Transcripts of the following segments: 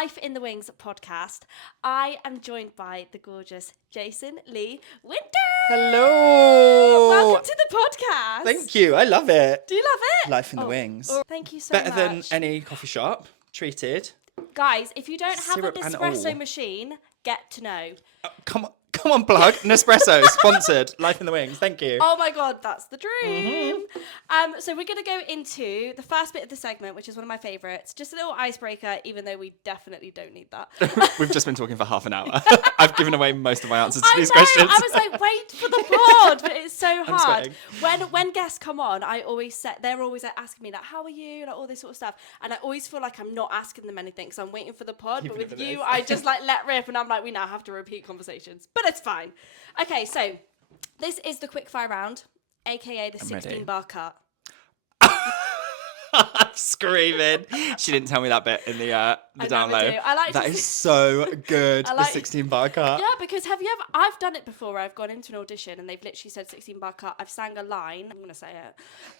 Life in the Wings podcast. I am joined by the gorgeous Jason Leigh Winter. Hello. Welcome to the podcast. Thank you. I love it. Do you love it? Life in the Wings. Thank you so Better much. than any coffee shop. Treated. Guys, if you don't have Syrup an and espresso all. machine, get to know. Come on, plug. Nespresso, sponsored. Life in the Wings. Thank you. Oh my God, that's the dream. So we're going to go into the first bit of the segment, which is one of my favourites. Just a little icebreaker, even though we definitely don't need that. We've just been talking for half an hour. I've given away most of my answers to I these know, questions. I was like, wait for the pod, but it's so hard. sweating. When guests come on, they're always like, asking me, like, how are you, like all this sort of stuff, and I always feel like I'm not asking them anything because I'm waiting for the pod. Even but if with it you, is. I just like let rip, and I'm like, we now have to repeat conversations, but it's fine. Okay, so this is the quickfire round, aka the 16-bar cut. I'm screaming. She didn't tell me that bit in the down low. I like that to is so good. I like- the 16-bar cut. Yeah, because I've done it before where I've gone into an audition and they've literally said 16-bar cut. I've sang a line. I'm going to say it.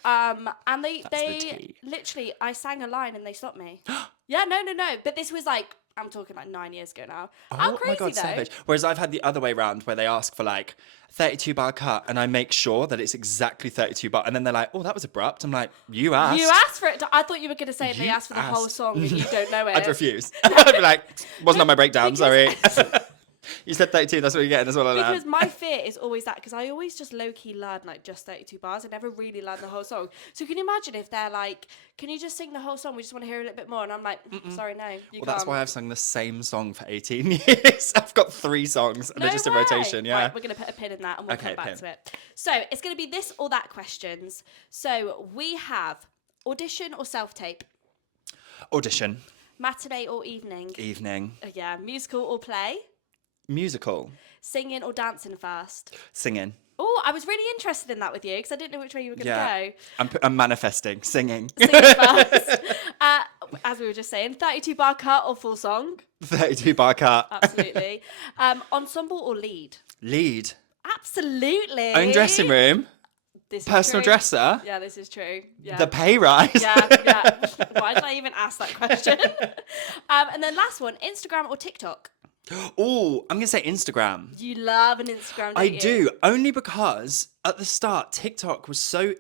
And they tea. literally, I sang a line and they stopped me. Yeah, no. But this was like, I'm talking like 9 years ago now. How crazy my God, though. savage. Whereas I've had the other way round where they ask for like 32-bar cut and I make sure that it's exactly 32 bar, and then they're like, oh, that was abrupt. I'm like, you asked. You asked for it. I thought you were going to say they You asked for the whole asked. song and you don't know it. I'd refuse. I'd be like, wasn't on my breakdown, sorry. You said 32, that's what you're getting, that's what I learned. Because my fear is always that, because I always just low-key learn like just 32 bars. I never really learn the whole song. So can you imagine if they're like, can you just sing the whole song? We just want to hear a little bit more. And I'm like, sorry, no, you can't. That's why I've sung the same song for 18 years. I've got 3 songs and they're just in rotation, yeah. Right, we're going to put a pin in that and we'll come back to it. So it's going to be this or that questions. So we have audition or self-tape? Audition. Matinee or evening? Evening. Yeah, musical or play? Musical. Singing or dancing first? Singing. Oh, I was really interested in that with you because I didn't know which way you were going to go. I'm manifesting. Singing. Singing first. As we were just saying, 32-bar cut or full song? 32-bar cut. Absolutely. Ensemble or lead? Lead. Absolutely. Own dressing room. This is Personal true. dresser. Yeah, this is true. Yeah. The pay rise. Yeah. Why did I even ask that question? And then last one, Instagram or TikTok? Oh, I'm going to say Instagram. You love an Instagram, don't I you? do, only because at the start, TikTok was so...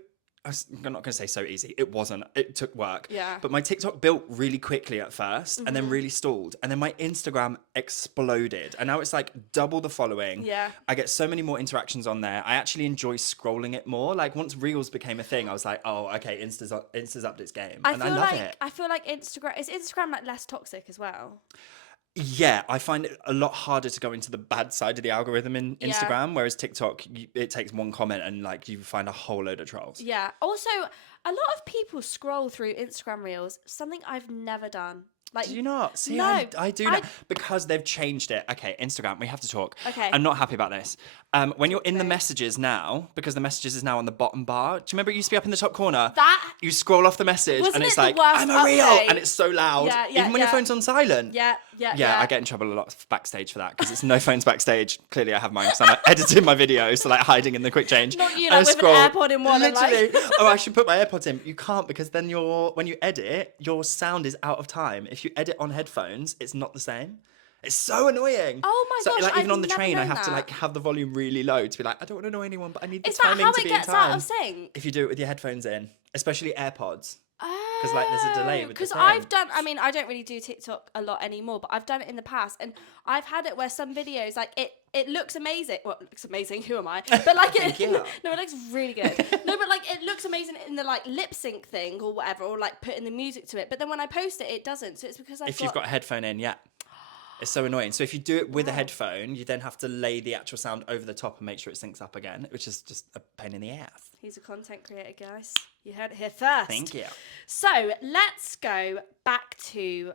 I'm not going to say so easy. It wasn't. It took work. Yeah. But my TikTok built really quickly at first and then really stalled. And then my Instagram exploded. And now it's like double the following. Yeah. I get so many more interactions on there. I actually enjoy scrolling it more. Like once Reels became a thing, I was like, oh, okay, Insta's upped its game. And I love it. I feel like Instagram... Is Instagram like less toxic as well? Yeah, I find it a lot harder to go into the bad side of the algorithm in Instagram, whereas TikTok, it takes one comment and like you find a whole load of trolls. Yeah. Also, a lot of people scroll through Instagram Reels, something I've never done. Like, Do you not? See, no, I do now. Because they've changed it. Okay, Instagram, we have to talk. Okay. I'm not happy about this. When you're in the messages now, because the messages is now on the bottom bar, do you remember it used to be up in the top corner? You scroll off the message Wasn't and it it's the like, worst I'm a reel, update? and it's so loud. Yeah, Even when your phone's on silent. Yeah. I get in trouble a lot backstage for that because it's no phones backstage. Clearly, I have mine because I'm like, editing my videos, so like hiding in the quick change. Not you, And like I with an AirPod in one. Literally. And, like... Oh, I should put my AirPods in. You can't because then when you edit, your sound is out of time. If you edit on headphones, it's not the same. It's so annoying. Oh my so, gosh, like, even I've on the never train, I known have to that. like have the volume really low to be like, I don't want to annoy anyone, but I need the Is that timing how to it be gets in time. out of sync? If you do it with your headphones in, especially AirPods. Because like there's a delay with the Because thing. I don't really do TikTok a lot anymore, but I've done it in the past, and I've had it where some videos, like it looks amazing. Well, it looks amazing. Who am I? But like Thank you. No, it looks really good. No, but like it looks amazing in the like lip sync thing or whatever, or like putting the music to it. But then when I post it, it doesn't. So it's because You've got a headphone in, yeah. It's so annoying. So if you do it with a headphone, you then have to lay the actual sound over the top and make sure it syncs up again, which is just a pain in the ass. He's a content creator, guys. You heard it here first. Thank you. So let's go back to...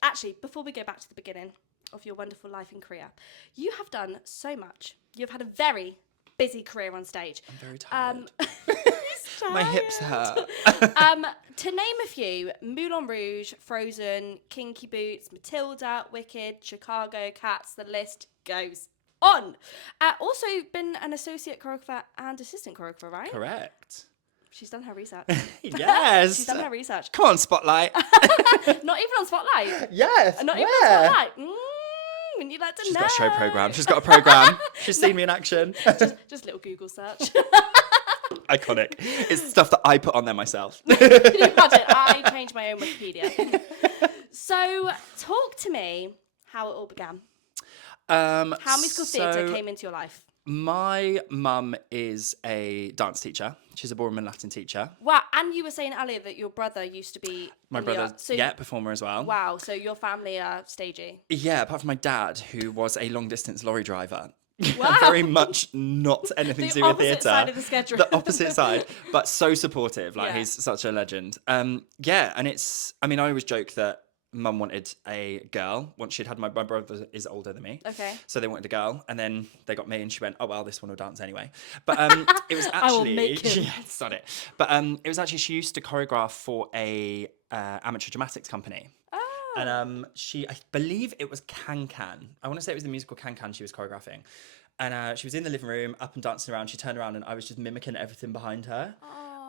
Actually, before we go back to the beginning of your wonderful life and career, you have done so much. You've had a very busy career on stage. I'm very tired. He's My hips hurt. To name a few, Moulin Rouge, Frozen, Kinky Boots, Matilda, Wicked, Chicago, Cats, the list goes on. Also been an associate choreographer and assistant choreographer, right? Correct. She's done her research. Yes. She's done her research. Come on, Spotlight. Not even on Spotlight. Yes. Not even on Spotlight. When you like to She's know. got a show program. She's got a program. She's seen me in action. Just a little Google search. Iconic. It's stuff that I put on there myself. Can you imagine? I changed my own Wikipedia. So, talk to me how it all began. How musical theatre came into your life. My mum is a dance teacher. She's a ballroom and Latin teacher. Wow, and you were saying earlier that your brother used to be My brother, performer as well. Wow, so your family are stagey. Yeah, apart from my dad, who was a long-distance lorry driver. Wow. Very much not anything to do with theatre. The opposite side of the schedule. The opposite side, but so supportive. Like, Yeah. he's such a legend. Yeah, and it's, I mean, I always joke that Mum wanted a girl once she'd had my brother is older than me. Okay. So they wanted a girl, and then they got me, and she went, "Oh well, this one will dance anyway." But it was actually I will make him. yeah, sod it. But it was actually she used to choreograph for a amateur dramatics company. Oh. And I believe it was Can Can. I want to say it was the musical Can Can she was choreographing. And she was in the living room, up and dancing around. She turned around, and I was just mimicking everything behind her.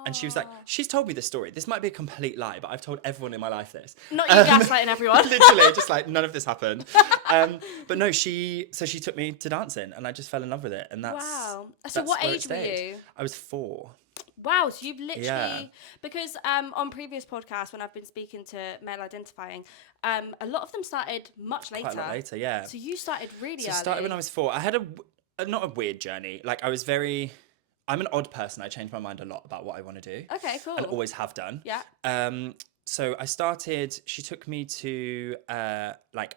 And she was like, she's told me this story. This might be a complete lie, but I've told everyone in my life this. Not you gaslighting everyone. Literally, just like none of this happened. But no, she took me to dancing, and I just fell in love with it. And that's Wow. So that's what where it age were stayed. you? I was 4. Wow, so you've literally Yeah. because on previous podcasts when I've been speaking to male identifying, a lot of them started much later. Quite a lot later, yeah. So you started really So early. I started when I was 4. I had not a weird journey. Like, I'm an odd person. I change my mind a lot about what I want to do. Okay, cool. And always have done. Yeah. So I started, she took me to like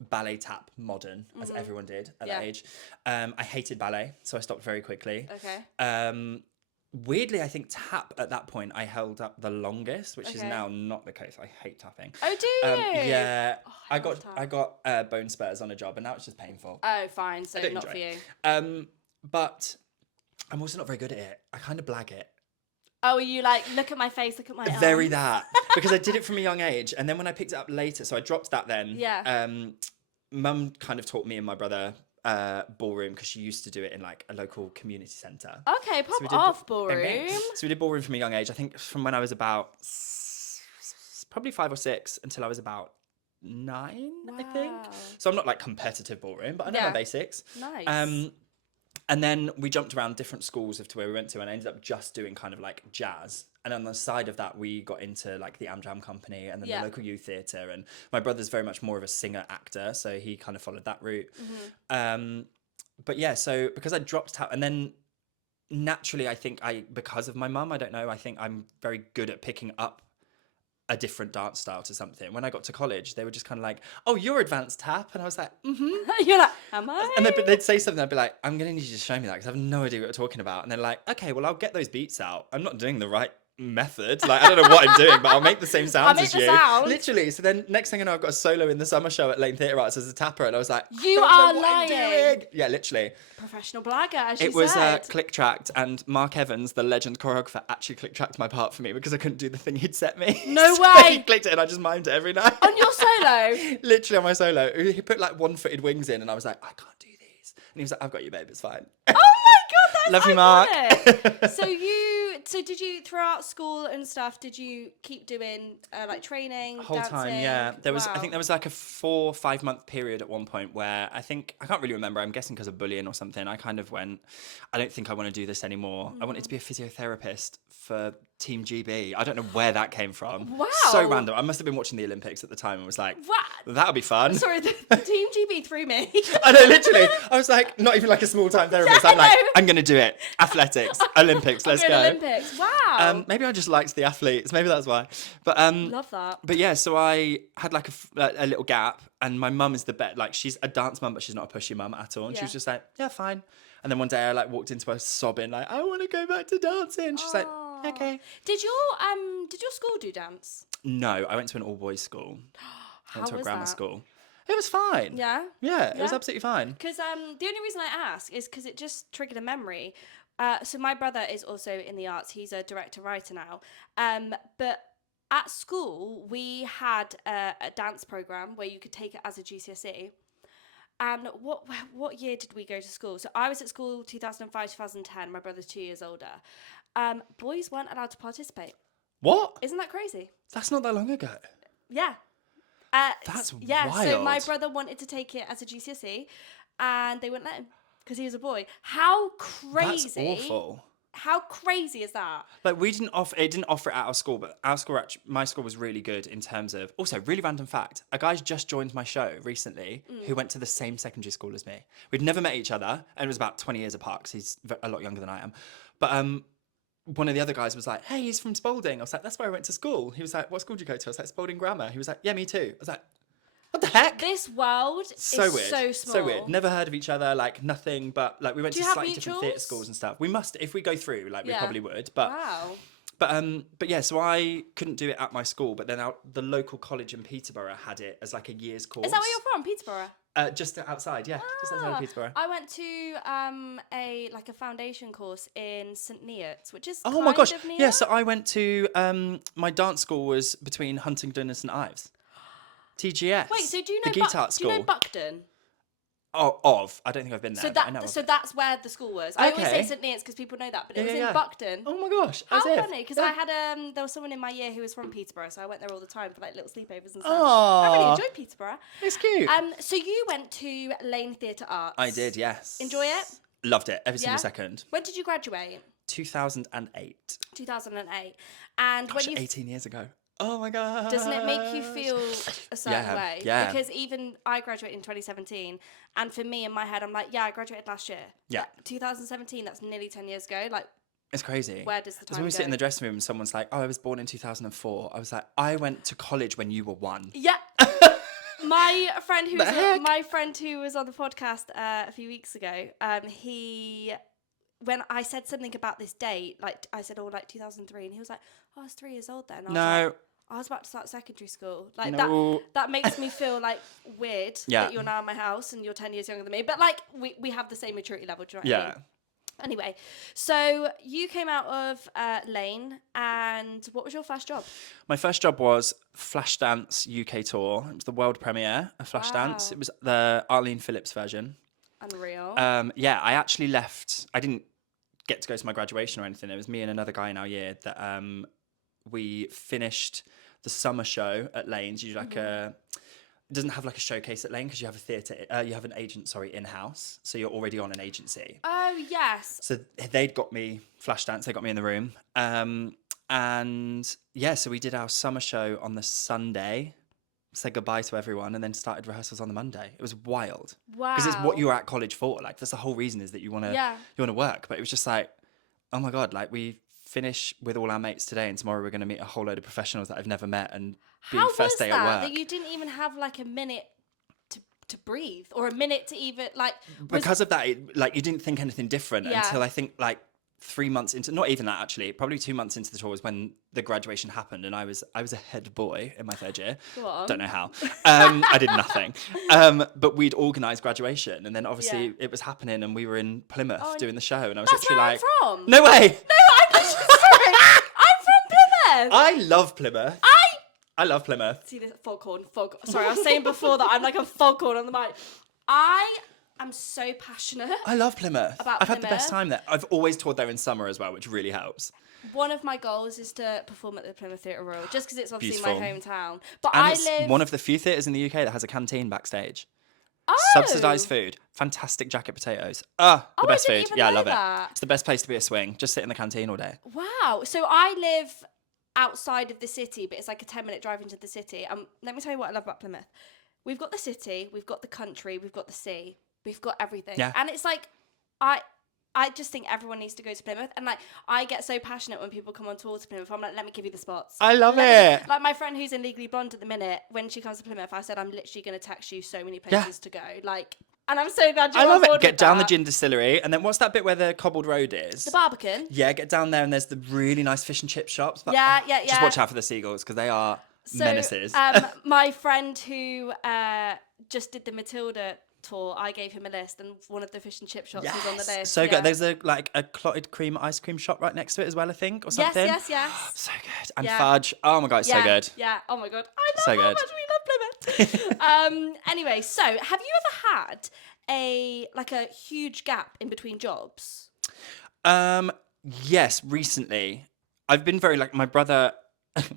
ballet tap modern, as everyone did at that age. I hated ballet, so I stopped very quickly. Okay. Weirdly, I think tap at that point I held up the longest, which is Okay. now not the case. I hate tapping. Oh, do you? Yeah. Oh, I love tap. got bone spurs on a job, and now it's just painful. Oh, fine. So don't not enjoy for you. it. But I'm also not very good at it. I kind of blag it. Oh, you like look at my face, look at my Very arms. that. Because I did it from a young age, and then when I picked it up later, so I dropped that then. Yeah. Mum kind of taught me and my brother ballroom, because she used to do it in like a local community centre. Okay, pop we did off ballroom. So we did ballroom from a young age. I think from when I was about probably 5 or 6 until I was about 9, I think. Wow. So I'm not like competitive ballroom, but I know my basics. Nice. And then we jumped around different schools to where we went to, and I ended up just doing kind of like jazz. And on the side of that, we got into like the Amjam Company and then the local youth theatre. And my brother's very much more of a singer-actor, so he kind of followed that route. But yeah, so because I dropped tap, and then naturally, I think because of my mum, I don't know, I think I'm very good at picking up a different dance style to something. When I got to college, they were just kind of like, "Oh, you're advanced tap," and I was like, You're like, am I? And they'd say something, I'd be like, "I'm gonna need you to show me that because I have no idea what you're talking about." And they're like, "Okay, well, I'll get those beats out. I'm not doing the right method. Like, I don't know what I'm doing, but I'll make the same sounds as you." Literally. So then next thing I know, I've got a solo in the summer show at Leigh Theatre Arts as a tapper, and I was like, You I are don't know what I'm lying. doing. Yeah, literally. Professional blagger, as you It was said. click-tracked, and Mark Evans, the legend choreographer, actually click-tracked my part for me because I couldn't do the thing he'd set me. No So way. He clicked it, and I just mimed it every night. On your solo? Literally on my solo. He put like one-footed wings in, and I was like, "I can't do these." And he was like, "I've got you, babe. It's fine." Oh my god, that's Love you, Mark. iconic. So did you throughout school and stuff? Did you keep doing like training? Whole dancing? time, yeah. I Wow. think there was like a 4-5 month period at one point where I can't really remember. I'm guessing because of bullying or something. I kind of went, I don't think I want to do this anymore. I wanted to be a physiotherapist for Team GB. I don't know where that came from. Wow. So random. I must have been watching the Olympics at the time and was like, What? that'll be fun. Sorry, the Team GB threw me. I know, literally. I was like, not even like a small time therapist. I'm like, know. I'm going to do it. Athletics, Olympics, let's go. Olympics. Wow. Maybe I just liked the athletes. Maybe that's why. But Love that. But yeah, so I had like a little gap, and my mum is the best. Like, she's a dance mum, but she's not a pushy mum at all. And she Yeah. was just like, "Yeah, fine." And then one day I like walked into her sobbing, like, "I want to go back to dancing." She's like, Aw. "Okay." Did your school do dance? No, I went to an all boys school. I went to a was grammar that? school. It was fine. Yeah. Yeah, it was Yeah? absolutely fine. Because the only reason I ask is because it just triggered a memory. So my brother is also in the arts. He's a director-writer now. But at school, we had a dance program where you could take it as a GCSE. And what year did we go to school? So I was at school 2005, 2010. My brother's 2 years older. boys weren't allowed to participate. What? Isn't that crazy? That's not that long ago. Yeah. That's yeah. wild. So my brother wanted to take it as a GCSE, and they wouldn't let him because he was a boy. How crazy! That's awful. How crazy is that? Like we didn't offer it at our school, but our school, my school was really good in terms of. Also, really random fact: a guy's just joined my show recently who went to the same secondary school as me. We'd never met each other, and it was about 20 years apart because he's a lot younger than I am. But one of the other guys was like, "Hey, he's from Spalding." I was like, "That's where I went to school." He was like, "What school did you go to?" I was like, "Spalding Grammar." He was like, "Yeah, me too." I was like, "What the heck?" This world So is weird. so small. So weird. Never heard of each other, like nothing, but like we went Do to you have slightly different theatre mutuals? schools and stuff. We must, if we go through, like we Yeah. probably would. But Wow. but yeah, so I couldn't do it at my school, but then the local college in Peterborough had it as like a year's course. Is that where you're from, Peterborough? Just outside, yeah, just outside of Peterborough. I went to a foundation course in St Neots, which is Oh kind my gosh, of near. yeah. So I went to my dance school was between Huntingdon and St Ives. TGS. Wait, so do you know the guitar do school? you know Buckden? Oh, I don't think I've been there. So but I know of so it. that's where the school was. I always say Okay. St Neots because people know that, but it Yeah, was yeah. in Buckden. Oh my gosh, How as if. funny, because I had there was someone in my year who was from Peterborough, so I went there all the time for like little sleepovers and stuff. I really Aw. enjoyed Peterborough. It's cute. So you went to Leigh Theatre Arts. I did, yes. Enjoy it? Loved it, every Yeah? single second. When did you graduate? 2008. 2008. And Gosh, when you 18 years ago. Oh my god. doesn't it make you feel a certain Yeah, way? yeah. Because even I graduated in 2017, and for me in my head, I'm like, yeah, I graduated last year. Yeah. 2017, that's nearly 10 years ago. Like, It's crazy. where does the time As we sit go? in the dressing room and someone's like, oh, I was born in 2004. I was like, I went to college when you were 1. Yeah. My friend who The heck? was on the podcast a few weeks ago, when I said something about this date, like I said, like 2003, and he was like, oh, I was 3 years old then. I was No. like, I was about to start secondary school. Like No. that makes me feel like weird Yeah. that you're now in my house and you're 10 years younger than me. But like we have the same maturity level, do you know what I Yeah. mean? Anyway, so you came out of Lane, and what was your first job? My first job was Flashdance UK tour. It was the world premiere of Flashdance. Wow. It was the Arlene Phillips version. Unreal. Yeah, I actually left. I didn't get to go to my graduation or anything. It was me and another guy in our year that we finished the summer show at Lane's. You do like it doesn't have like a showcase at Lane because you have a theatre. You have an agent, in house. So you're already on an agency. Oh yes. So they'd got me Flashdance. They got me in the room. And yeah, so we did our summer show on the Sunday. Said goodbye to everyone, and then started rehearsals on the Monday. It was wild. Wow. Because it's what you're at college for. Like that's the whole reason is that you want to work. But it was just like, oh my god, like we finish with all our mates today, and tomorrow we're going to meet a whole load of professionals that I've never met, and be How first was day that? at work. That you didn't even have like a minute to breathe, or a minute to even like. Because of that, you didn't think anything different Yeah. until I think like 3 months into, not even that actually, probably 2 months into the tour was when the graduation happened, and I was a head boy in my third year. Go on. Don't know how. I did nothing. But we'd organised graduation, and then obviously it was happening, and we were in Plymouth doing the show, and I was That's literally where like, I'm from. no way. No, I'm sorry. I'm from Plymouth. I love Plymouth. I love Plymouth. See this foghorn. Sorry, I was saying before that I'm like a foghorn on the mic. I am so passionate. I love Plymouth. About I've had the best Plymouth. time there. I've always toured there in summer as well, which really helps. One of my goals is to perform at the Plymouth Theatre Royal, just because it's obviously my Beautiful. hometown. But And I it's live one of the few theatres in the UK that has a canteen backstage. Oh! Subsidised food. Fantastic jacket potatoes. The Oh, best I didn't food. even Yeah, I know love that. it. It's the best place to be a swing. Just sit in the canteen all day. Wow. So I live outside of the city, but it's like a 10-minute drive into the city. Let me tell you what I love about Plymouth. We've got the city, we've got the country, we've got the sea, we've got everything. Yeah. And it's like, I just think everyone needs to go to Plymouth. And like, I get so passionate when people come on tour to Plymouth. I'm like, let me give you the spots. I love it. Like my friend who's in Legally Blonde at the minute, when she comes to Plymouth, I said, I'm literally going to text you so many places to go. Like, and I'm so glad you're I love on board it. Get with down the that. gin distillery, and then what's that bit where the cobbled road is? The Barbican. Yeah, get down there, and there's the really nice fish and chip shops. But, Yeah. Just watch out for the seagulls because they are menaces. My friend who just did the Matilda tour, I gave him a list, and one of the fish and chip shops was on the list. So yeah. good. There's a clotted cream ice cream shop right next to it as well, I think, or something. Yes. So good. And Yeah. fudge. Oh my god, it's so good. Yeah. Oh my god. I know So how good. much we love Plymouth. Anyway, so have you ever had a huge gap in between jobs? Yes, recently. I've been very like my brother.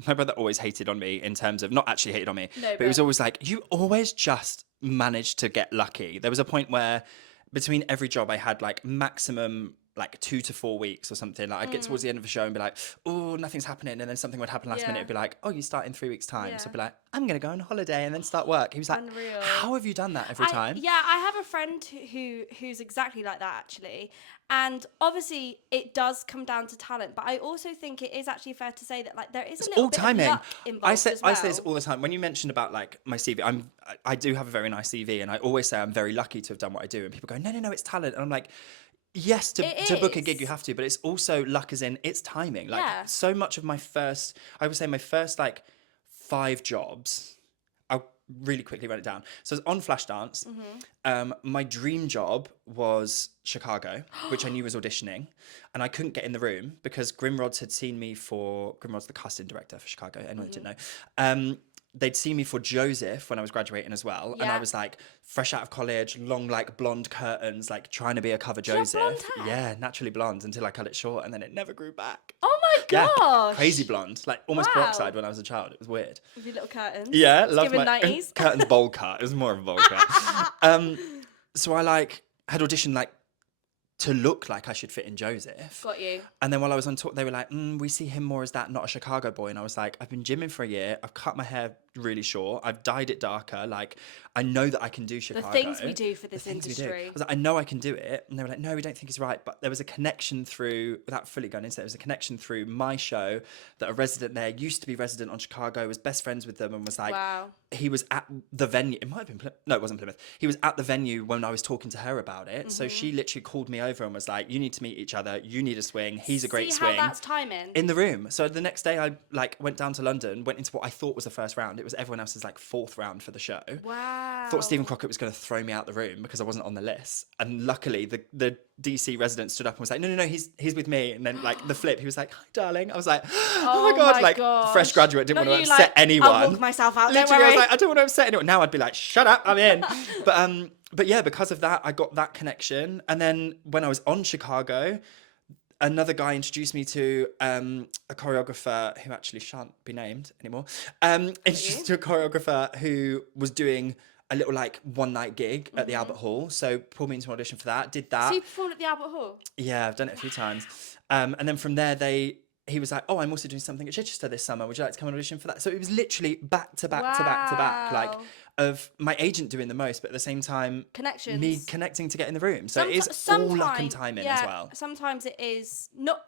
My brother always hated on me in terms of not actually hated on me, No, but he was but- always like, "You always just manage to get lucky." There was a point where between every job I had like maximum like 2 to 4 weeks or something. Like I'd get towards the end of the show and be like, "Oh, nothing's happening," and then something would happen last Yeah. minute. It'd be like, "Oh, you start in 3 weeks' time." Yeah. So I'd be like, "I'm gonna go on holiday and then start work." He was like, Unreal. "How have you done that every time?" Yeah, I have a friend who's exactly like that actually. And obviously it does come down to talent, but I also think it is actually fair to say that like there is a little All bit timing. of luck involved as well. I say this all the time. When you mentioned about like my CV, I do have a very nice CV, and I always say I'm very lucky to have done what I do. And people go, no, it's talent, and I'm like, yes, to book a gig you have to, but it's also luck, as in it's timing. Like Yeah. so much of I would say my first like 5 jobs. I'll really quickly run it down. So I was on Flashdance. My dream job was Chicago, which I knew was auditioning, and I couldn't get in the room because Grimrod's had seen me for Grimrod's the casting director for Chicago. Anyone that didn't know. They'd seen me for Joseph when I was graduating as well, and I Yeah. was like fresh out of college, long like blonde curtains, like trying to be a cover you have Joseph. blonde hair? Yeah, naturally blonde until I cut it short, and then it never grew back. Oh my Yeah, gosh. crazy blonde, like almost Wow. peroxide when I was a child. It was weird. With your little curtains. Yeah, It's love giving my 90s. curtains bowl cut. It was more of a bowl cut. So I like had auditioned like to look like I should fit in Joseph. Got you. And then while I was on tour, they were like, "We see him more as that, not a Chicago boy." And I was like, "I've been gymming for a year. I've cut my hair really short. I've dyed it darker. Like, I know that I can do Chicago." The things we do for this The things we do. industry. I was like, "I know I can do it." And they were like, "No, we don't think it's right." But there was a connection through, without fully going into it, there was a connection through my show that a resident there used to be resident on Chicago, was best friends with them, and was like, Wow. he was at the venue. It might have been no, it wasn't Plymouth. He was at the venue when I was talking to her about it. So she literally called me over and was like, "You need to meet each other. You need a swing. He's a great See swing." how that's timing. In the room. So the next day I like went down to London, went into what I thought was the first round. It was everyone else's like 4th round for the show. Wow. Thought Stephen Crockett was going to throw me out the room because I wasn't on the list. And luckily the DC resident stood up and was like, no, he's with me. And then like the flip, he was like, "Hi, darling." I was like, oh my God, like gosh. fresh graduate, didn't Not want to you, upset like, anyone. I'll walk myself out, Literally, don't worry. I was like, I don't want to upset anyone. Now I'd be like, shut up, I'm in. But yeah, because of that, I got that connection. And then when I was on Chicago, another guy introduced me to a choreographer who actually shan't be named anymore. Introduced me to a choreographer who was doing a little like one night gig at the Albert Hall. So pulled me into an audition for that, did that. So you performed at the Albert Hall? Yeah, I've done it a few times. And then from there, he was like, "Oh, I'm also doing something at Chichester this summer. Would you like to come and audition for that?" So it was literally back to back to back to back, like Wow. of my agent doing the most, but at the same time, Connections. me connecting to get in the room. So it is all Sometimes, luck and timing yeah, as well. Sometimes it is not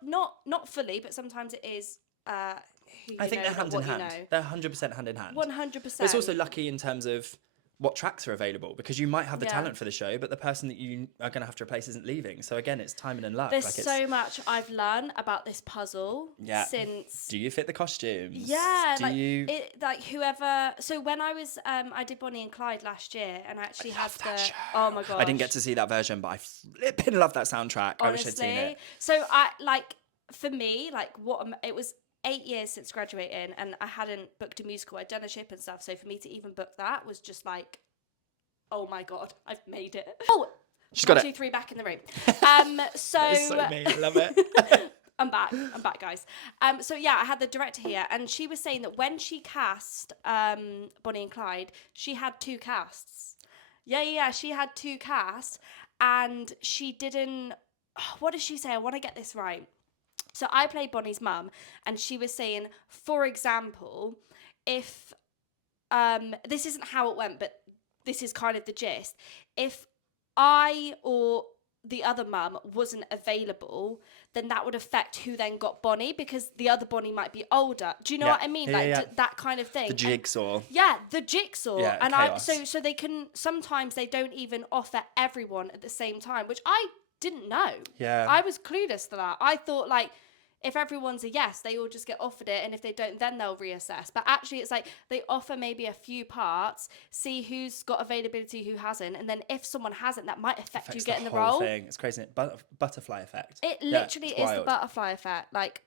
fully, but sometimes it is. Who you I think know, they're hand not in what hand. You know. They're 100% hand in hand. 100%. But it's also lucky in terms of what tracks are available, because you might have the Yeah. talent for the show, but the person that you are going to have to replace isn't leaving. So again, it's timing and luck. There's like so much I've learned about this puzzle since. Do you fit the costumes? Yeah, Do like you? like whoever. So when I was, I did Bonnie and Clyde last year, and I actually had love that the. show. Oh my god! I didn't get to see that version, but I flipping love that soundtrack. I wish I'd seen Honestly. it. So I like for me like it was 8 years since graduating, and I hadn't booked a musical. I'd done a ship and stuff, so for me to even book that was just like, oh my god, I've made it. Oh, She's got 1, it. 2, 3 back in the room. So It's so me. I love it. I'm back, guys. So yeah, I had the director here, and she was saying that when she cast Bonnie and Clyde, she had 2 casts. Yeah, she had 2 casts, and she didn't. What did she say? I want to get this right. So I played Bonnie's mum, and she was saying, for example, if this isn't how it went, but this is kind of the gist. If I or the other mum wasn't available, then that would affect who then got Bonnie, because the other Bonnie might be older. Do you know Yeah. what I mean? Yeah, Like yeah. that kind of thing. The jigsaw. The jigsaw. Yeah, and chaos. so they can sometimes they don't even offer everyone at the same time, which I didn't know. Yeah. I was clueless to that. I thought like if everyone's a yes, they all just get offered it, and if they don't, then they'll reassess. But actually, it's like they offer maybe a few parts, see who's got availability, who hasn't, and then if someone hasn't, that might affect you getting the whole role. thing. It's crazy. Isn't it? Butterfly effect. It Yeah, literally it's is the wild. butterfly effect, like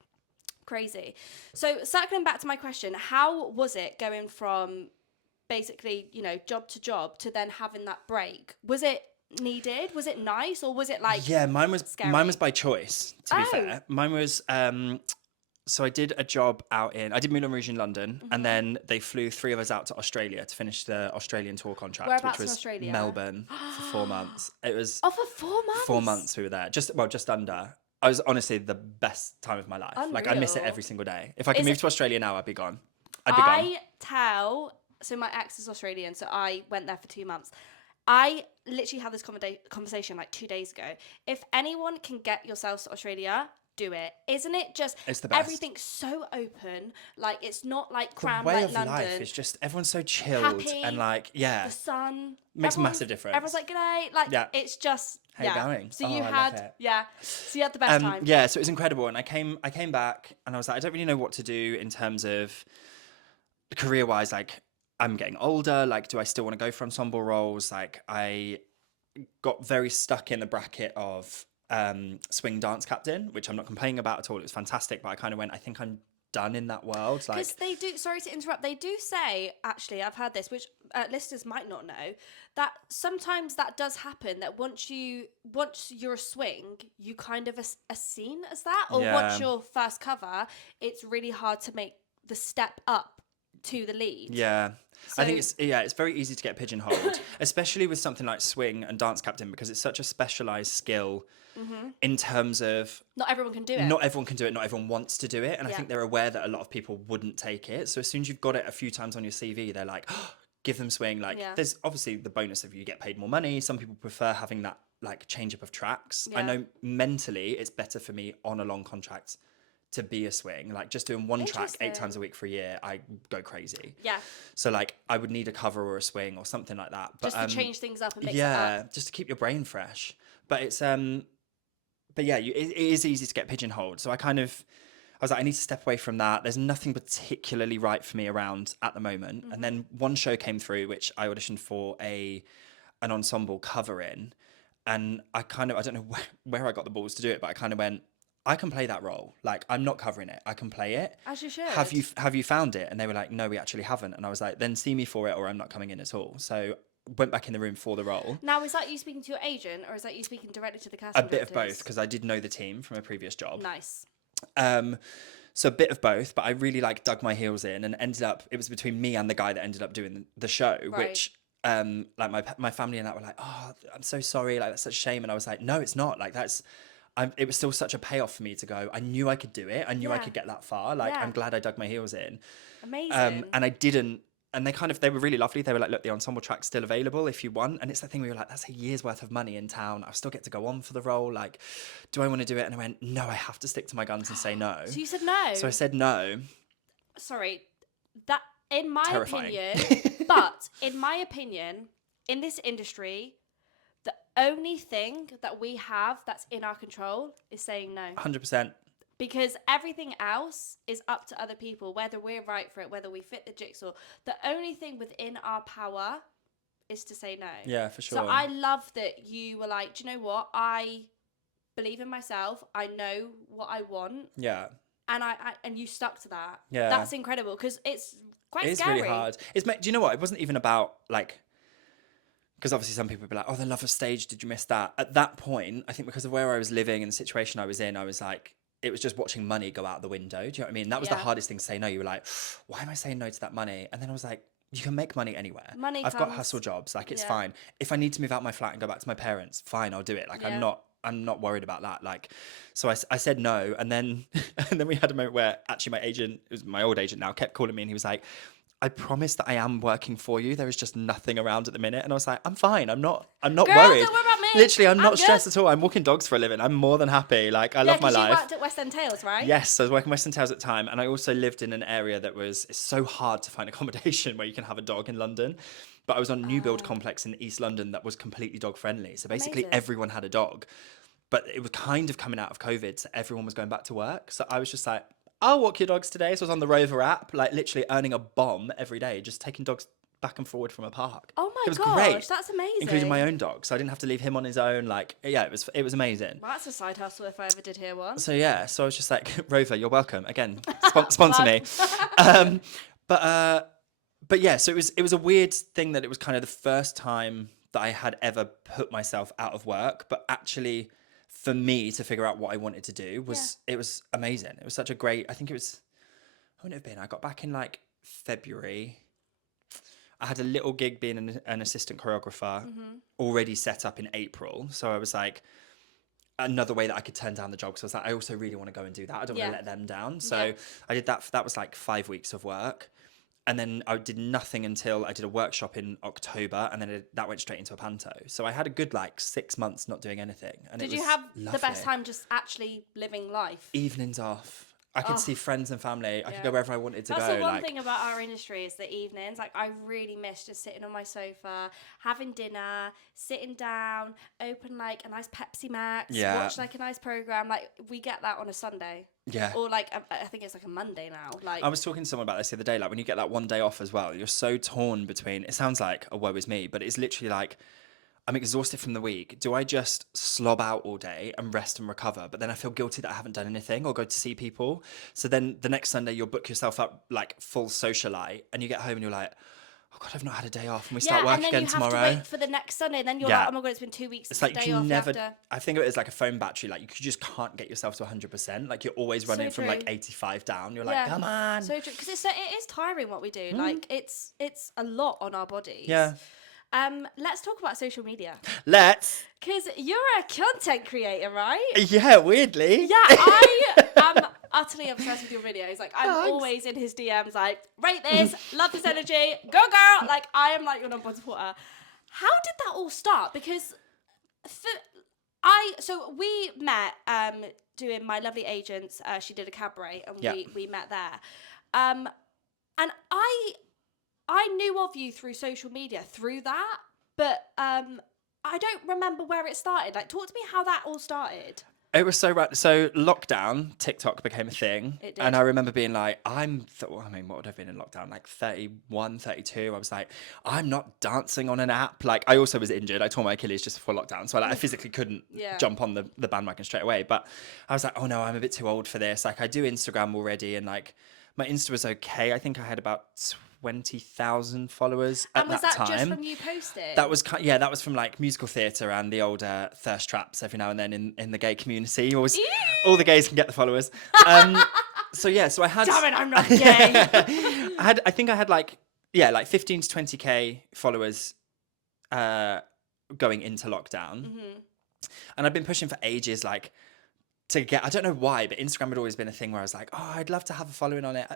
crazy. So circling back to my question, how was it going from basically, job to job to then having that break? Was it needed? Was it nice, or was it like Yeah, mine was scary? by choice, to be Oh. fair. Mine was so I did a job I did Moulin Rouge in London, and then they flew 3 of us out to Australia to finish the Australian tour contract, Whereabouts which in was Australia? Melbourne for 4 months. It was Oh, for 4 months. 4 months we were there. Just under. I was honestly the best time of my life. Like, I miss it Unreal. every single day. If I could Is move it- to Australia now, I'd be gone. I'd be gone. So my ex is Australian, so I went there for 2 months. I literally had this conversation like 2 days ago. If anyone can get yourselves to Australia, do it. Isn't it just It's the best. everything's so open? Like, it's not like The crammed way like of London. life is just everyone's so chilled Happy, and like, yeah, The sun makes a everyone's- massive difference. Everyone's like, "G'day," like Yeah. it's just How you yeah. going? So Oh, you I love had it. So you had the best time. Yeah, so it was incredible, and I came back, and I was like, I don't really know what to do in terms of career wise. Like, I'm getting older. Like, do I still want to go for ensemble roles? Like, I got very stuck in the bracket of swing dance captain, which I'm not complaining about at all. It was fantastic, but I kind of went, I think I'm done in that world. Like, Because they do, sorry to interrupt, they do say, actually, I've heard this, which listeners might not know, that sometimes that does happen, that once you're a swing, you kind of are seen as that, or Yeah. once you're first cover, it's really hard to make the step up to the lead. yeah. So- I think it's very easy to get pigeonholed, especially with something like swing and dance captain, because it's such a specialized skill in terms of Not everyone can do it. not everyone can do it, not everyone wants to do it, and I Yeah. think they're aware that a lot of people wouldn't take it. So as soon as you've got it a few times on your CV, they're like, oh, give them swing. Like, Yeah. there's obviously the bonus of you get paid more money. Some people prefer having that like change up of tracks. I Yeah. know mentally it's better for me on a long contract to be a swing. Like, just doing one track 8 times a week for a year, I go crazy. Yeah, So like, I would need a cover or a swing or something like that. But, just to change things up and mix it yeah, up. just to keep your brain fresh. But it's but yeah, it is easy to get pigeonholed. So I was like, I need to step away from that. There's nothing particularly right for me around at the moment. And then one show came through, which I auditioned for an ensemble cover in, and I don't know where I got the balls to do it, but I kind of went, I can play that role. Like, I'm not covering it. I can play it. As you should. Have you found it? And they were like, no, we actually haven't. And I was like, then see me for it, or I'm not coming in at all. So went back in the room for the role. Now, is that you speaking to your agent, or is that you speaking directly to the casting A bit of directors? both, because I did know the team from a previous job. Nice. So a bit of both, but I really like dug my heels in, and ended up, it was between me and the guy that ended up doing the show, which like my family and that were like, oh, I'm so sorry, like that's such a shame. And I was like, no, it's not. Like, it was still such a payoff for me to go, I knew I could do it. I knew I Yeah. could get that far. Like, Yeah. I'm glad I dug my heels in. Amazing. And I didn't, and they were really lovely. They were like, look, the ensemble track's still available if you want. And it's the thing where you're like, that's a year's worth of money in town. I'll still get to go on for the role. Like, do I want to do it? And I went, no, I have to stick to my guns and say no. So you said no. So I said no. Sorry, that in my Terrifying. opinion, but in my opinion, in this industry, the only thing that we have that's in our control is saying no. 100%. Because everything else is up to other people, whether we're right for it, whether we fit the jigsaw. The only thing within our power is to say no. Yeah, for sure. So I love that you were like, do you know what? I believe in myself. I know what I want. Yeah. And and you stuck to that. Yeah. That's incredible, because it's quite It's scary. really hard. Do you know what? It wasn't even about, like, because obviously some people would be like, oh, the love of stage, did you miss that? At that point, I think because of where I was living and the situation I was in, I was like, it was just watching money go out the window. Do you know what I mean? That was the Yeah. hardest thing to say no. You were like, why am I saying no to that money? And then I was like, you can make money anywhere. Money I've got comes. hustle jobs. Like, it's Yeah. fine. If I need to move out my flat and go back to my parents, fine, I'll do it. Like, Yeah. I'm not worried about that. Like, so I said no. And then, and then we had a moment where actually my agent, it was my old agent now, kept calling me, and he was like, I promise that I am working for you. There is just nothing around at the minute. And I was like, I'm fine. I'm not Girl, worried. don't worry about me. Literally, I'm not good. stressed at all. I'm walking dogs for a living. I'm more than happy. Like, I love my 'cause life. you worked at West End Tales, right? Yes, I was working Western Tales at the time, and I also lived in an area that it's so hard to find accommodation where you can have a dog in London. But I was on a new build complex in East London that was completely dog friendly. So basically Amazing. everyone had a dog. But it was kind of coming out of COVID, so everyone was going back to work. So I was just like, I'll walk your dogs today. So I was on the Rover app, like literally earning a bomb every day, just taking dogs back and forward from a park. Oh my It was gosh, great, that's amazing. including my own dog. So I didn't have to leave him on his own. Like, yeah, it was amazing. Well, that's a side hustle if I ever did hear one. So yeah, so I was just like, Rover, you're welcome. Again, sponsor me. But yeah, so it was a weird thing that it was kind of the first time that I had ever put myself out of work, but actually for me to figure out what I wanted to do was, it was amazing. It was such a great, I think it was, I wouldn't have been, I got back in like February. I had a little gig being an assistant choreographer already set up in April. So I was like, another way that I could turn down the job, because I was like, I also really want to go and do that. I don't want to let them down. So I did that. That was like 5 weeks of work. And then I did nothing until I did a workshop in October, and then that went straight into a panto. So I had a good like 6 months not doing anything. And Did it was you have lovely. the best time just actually living life? Evenings off. I could see friends and family. I could go wherever I wanted to go. That's the one thing about our industry is the evenings. Like, I really miss just sitting on my sofa, having dinner, sitting down, open like a nice Pepsi Max, watch like a nice program. Like, we get that on a Sunday. Yeah. Or like, I think it's like a Monday now. Like, I was talking to someone about this the other day. Like, when you get that one day off as well, you're so torn between, it sounds like a woe is me, but it's literally like, I'm exhausted from the week. Do I just slob out all day and rest and recover? But then I feel guilty that I haven't done anything or go to see people. So then the next Sunday you'll book yourself up like full socialite, and you get home and you're like, oh God, I've not had a day off. And we start work again tomorrow. And then you have to wait for the next Sunday. And then you're like, oh my God, it's been 2 weeks. It's like day you off never, after. I think it is like a phone battery. Like you just can't get yourself to 100%. Like you're always running from like 85 down. You're like, come on. So true. Because it is tiring what we do. Like it's a lot on our bodies. Yeah. Let's talk about social media. Let's. Because you're a content creator, right? Yeah, weirdly. Yeah, I am utterly obsessed with your videos. Like, I'm always in his DMs, like, rate this, love this energy, go girl. Like, I am like your number one supporter. How did that all start? Because so we met doing My Lovely Agents. She did a cabaret, and we met there. And I knew of you through social media, through that, but I don't remember where it started. Like, talk to me how that all started. It was so right. So lockdown, TikTok became a thing. It did. And I remember being like, what would I have been in lockdown? Like 31, 32. I was like, I'm not dancing on an app. Like, I also was injured. I tore my Achilles just before lockdown. So I physically couldn't jump on the bandwagon straight away. But I was like, oh no, I'm a bit too old for this. Like, I do Instagram already. And like, my Insta was okay. I think I had about 20,000 followers at that time. And was that just from you posting? That was from like musical theatre and the old thirst traps every now and then in the gay community. All the gays can get the followers. So I had. Damn it, I'm not gay. I think I had like 15 to 20k followers going into lockdown, and I'd been pushing for ages like to get. I don't know why, but Instagram had always been a thing where I was like, oh, I'd love to have a following on it.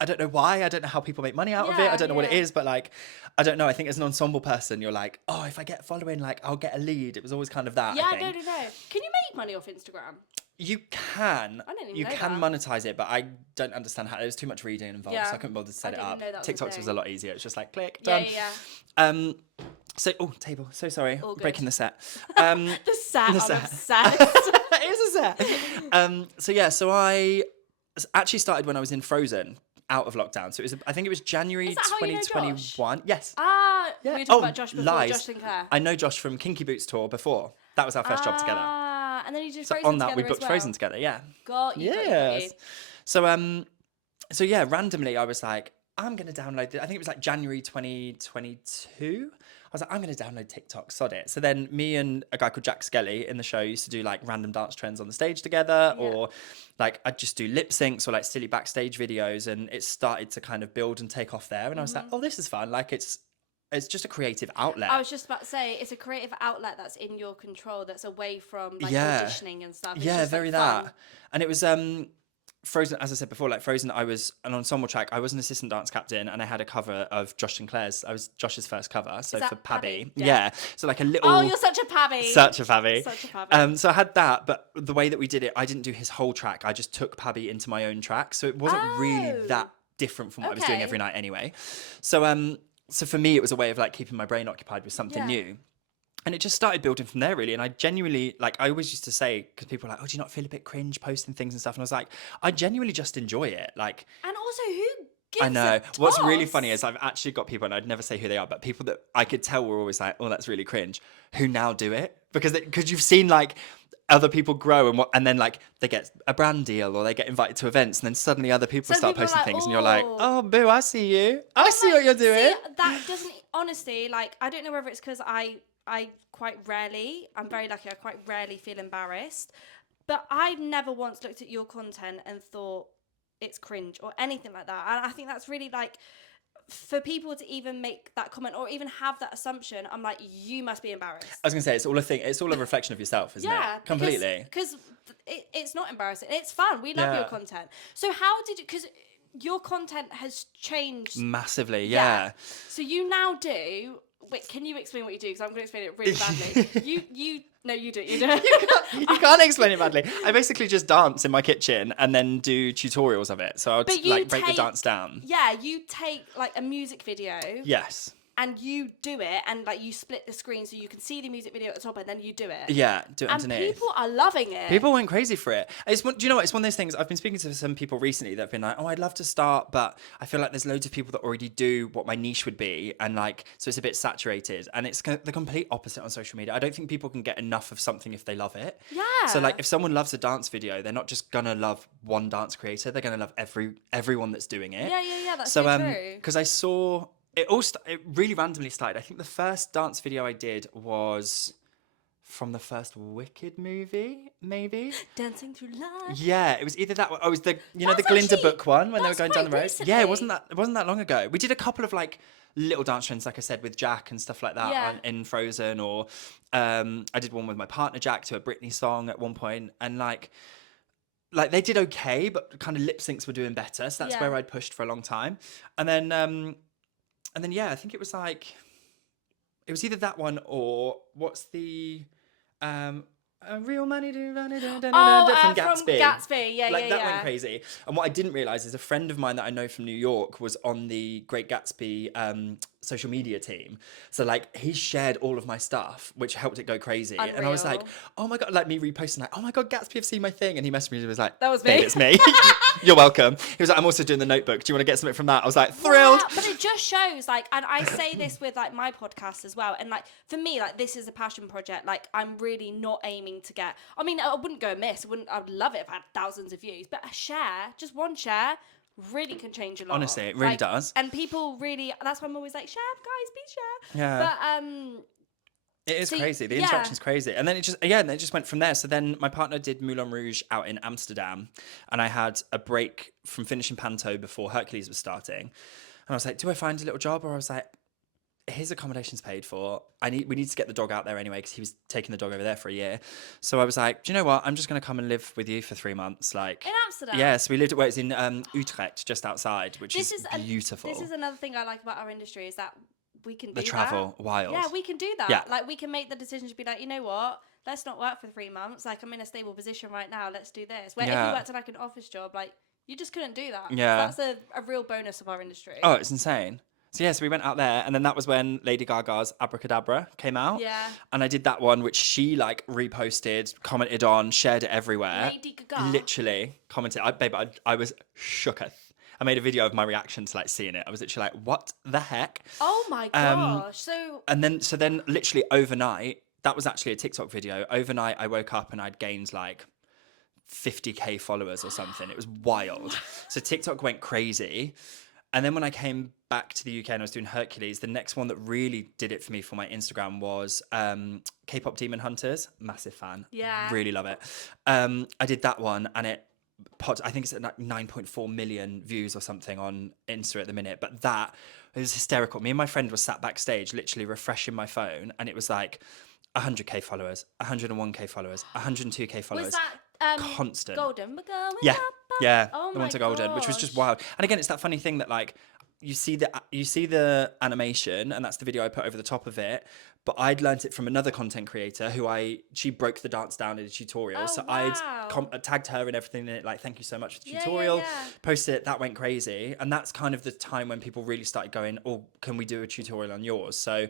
I don't know why. I don't know how people make money out of it. I don't know what it is, but like, I don't know. I think as an ensemble person, you're like, oh, if I get following, like, I'll get a lead. It was always kind of that. Yeah, I don't know. Can you make money off Instagram? You can. I didn't even you know can that. monetize it, but I don't understand how. There's too much reading involved, so I couldn't bother to set it up. TikTok's was a lot easier. It's just like click, done. Yeah. So, table. So sorry, breaking the set. The set. I'm obsessed. It is a set. So I actually started when I was in Frozen. Out of lockdown, so I think it was January 2021. Yes. We were talking about Josh before. Lies. Josh Sinclair. I know Josh from Kinky Boots tour before. That was our first job together. And then you did so Frozen on that together we booked as well. Frozen together. Yeah. Got you. Yes. So randomly I was like, I'm gonna download it. I think it was like January 2022. I was like, I'm going to download TikTok, sod it. So then me and a guy called Jack Skelly in the show used to do like random dance trends on the stage together, or like I'd just do lip syncs or like silly backstage videos, and it started to kind of build and take off there. And I was like, oh, this is fun. Like it's just a creative outlet. I was just about to say, it's a creative outlet that's in your control, that's away from like auditioning and stuff. It's just, very like, fun. that. And it was Frozen, as I said before, like Frozen, I was an ensemble track. I was an assistant dance captain, and I had a cover of Josh Sinclair's. I was Josh's first cover, so for Pabby. Yeah. So like a little. Oh, you're such a Pabby. Such a Pabby. Such a Pabby. So I had that, but the way that we did it, I didn't do his whole track. I just took Pabby into my own track, so it wasn't really that different from what I was doing every night anyway. So so for me, it was a way of like keeping my brain occupied with something new. And it just started building from there, really. And I genuinely, like, I always used to say, because people are like, oh, do you not feel a bit cringe posting things and stuff? And I was like, I genuinely just enjoy it. Like, and also, who gives I know. a toss? What's really funny is I've actually got people, and I'd never say who they are, but people that I could tell were always like, oh, that's really cringe, who now do it. Because you've seen, like, other people grow and then like they get a brand deal or they get invited to events, and then suddenly other people start posting like, things, and you're like, oh, boo, I see you. I see what you're doing. See, that doesn't, honestly, like, I don't know whether it's because I I'm very lucky, I quite rarely feel embarrassed. But I've never once looked at your content and thought it's cringe or anything like that. And I think that's really like, for people to even make that comment or even have that assumption, I'm like, you must be embarrassed. I was gonna say, it's all a thing. It's all a reflection of yourself, isn't it? Completely. Because it's not embarrassing. It's fun. We love your content. So how did you? Because your content has changed Massively. Yeah. So you now do. Wait, can you explain what you do? Because I'm going to explain it really badly. No, you do it. You do it. You can't explain it badly. I basically just dance in my kitchen and then do tutorials of it. So I'll like break the dance down. Yeah, you take like a music video. Yes. And you do it, and like you split the screen so you can see the music video at the top, and then you do it. Yeah, do it underneath. And people are loving it. People went crazy for it. Do you know what? It's one of those things. I've been speaking to some people recently that have been like, "Oh, I'd love to start, but I feel like there's loads of people that already do what my niche would be, and like, so it's a bit saturated." And it's the complete opposite on social media. I don't think people can get enough of something if they love it. Yeah. So like, if someone loves a dance video, they're not just gonna love one dance creator. They're gonna love everyone that's doing it. Yeah. That's so true. Because I saw. It really randomly started. I think the first dance video I did was from the first Wicked movie, maybe. Dancing Through Life. Yeah, it was either that one. Oh, it was the Glinda book one when they were going down the road. Recently. Yeah, it wasn't that long ago. We did a couple of like little dance trends, like I said, with Jack and stuff like that in Frozen, or I did one with my partner Jack to a Britney song at one point, and like they did okay, but kind of lip syncs were doing better. So that's where I'd pushed for a long time, and then yeah, I think it was either that one or what's the real money from Gatsby. Gatsby, yeah, that went crazy. And what I didn't realise is a friend of mine that I know from New York was on the Great Gatsby social media team. So like he shared all of my stuff, which helped it go crazy. Unreal. And I was like, oh my God, like me reposting like, oh my God, Gatsby have seen my thing. And he messaged me and was like, that was me. Babe, it's me. You're welcome. He was like, I'm also doing the Notebook. Do you want to get something from that? I was like, thrilled. Yeah, but it just shows like, and I say this with like my podcast as well. And like, for me, like this is a passion project. Like I'm really not aiming to get, I mean, I wouldn't go amiss. I'd love it if I had thousands of views, but a share, just one share, really can change a lot. Honestly, it really does. And people really, that's why I'm always like, share, guys, please share. Yeah. But it is crazy. The interaction's crazy. And then it just went from there. So then my partner did Moulin Rouge out in Amsterdam, and I had a break from finishing Panto before Hercules was starting. And I was like, do I find a little job? Or I was like, his accommodation's paid for. We need to get the dog out there anyway, because he was taking the dog over there for a year. So I was like, do you know what? I'm just going to come and live with you for 3 months. Like, in Amsterdam? Yeah, so we lived it's in Utrecht, just outside, which is beautiful. This is another thing I like about our industry, is that we can do the travel, wild. Yeah, we can do that. Yeah. Like, we can make the decision to be like, you know what? Let's not work for 3 months. Like, I'm in a stable position right now. Let's do this. Where if you worked in like an office job, like, you just couldn't do that. Yeah. So that's a real bonus of our industry. Oh, it's insane. So we went out there, and then that was when Lady Gaga's Abracadabra came out. Yeah. And I did that one, which she like reposted, commented on, shared it everywhere. Lady Gaga. Literally commented. I was shooketh. I made a video of my reaction to like seeing it. I was literally like, what the heck? Oh my gosh. So then literally overnight, that was actually a TikTok video. Overnight, I woke up and I'd gained like 50k followers or something. It was wild. So TikTok went crazy. And then when I came back to the UK and I was doing Hercules, the next one that really did it for me for my Instagram was K-pop Demon Hunters. Massive fan. Yeah. Really love it. I did that one, and it popped, I think it's at like 9.4 million views or something on Insta at the minute. But it was hysterical. Me and my friend were sat backstage literally refreshing my phone, and it was like 100k followers, 101k followers, 102k followers. Was that constant. Golden? Yeah, oh the one to Golden, which was just wild. And again, it's that funny thing that like you see the animation, and that's the video I put over the top of it. But I'd learnt it from another content creator she broke the dance down in a tutorial. Oh, so wow. I'd tagged her and everything in it, like, thank you so much for the tutorial. Posted it, that went crazy. And that's kind of the time when people really started going, oh, can we do a tutorial on yours? So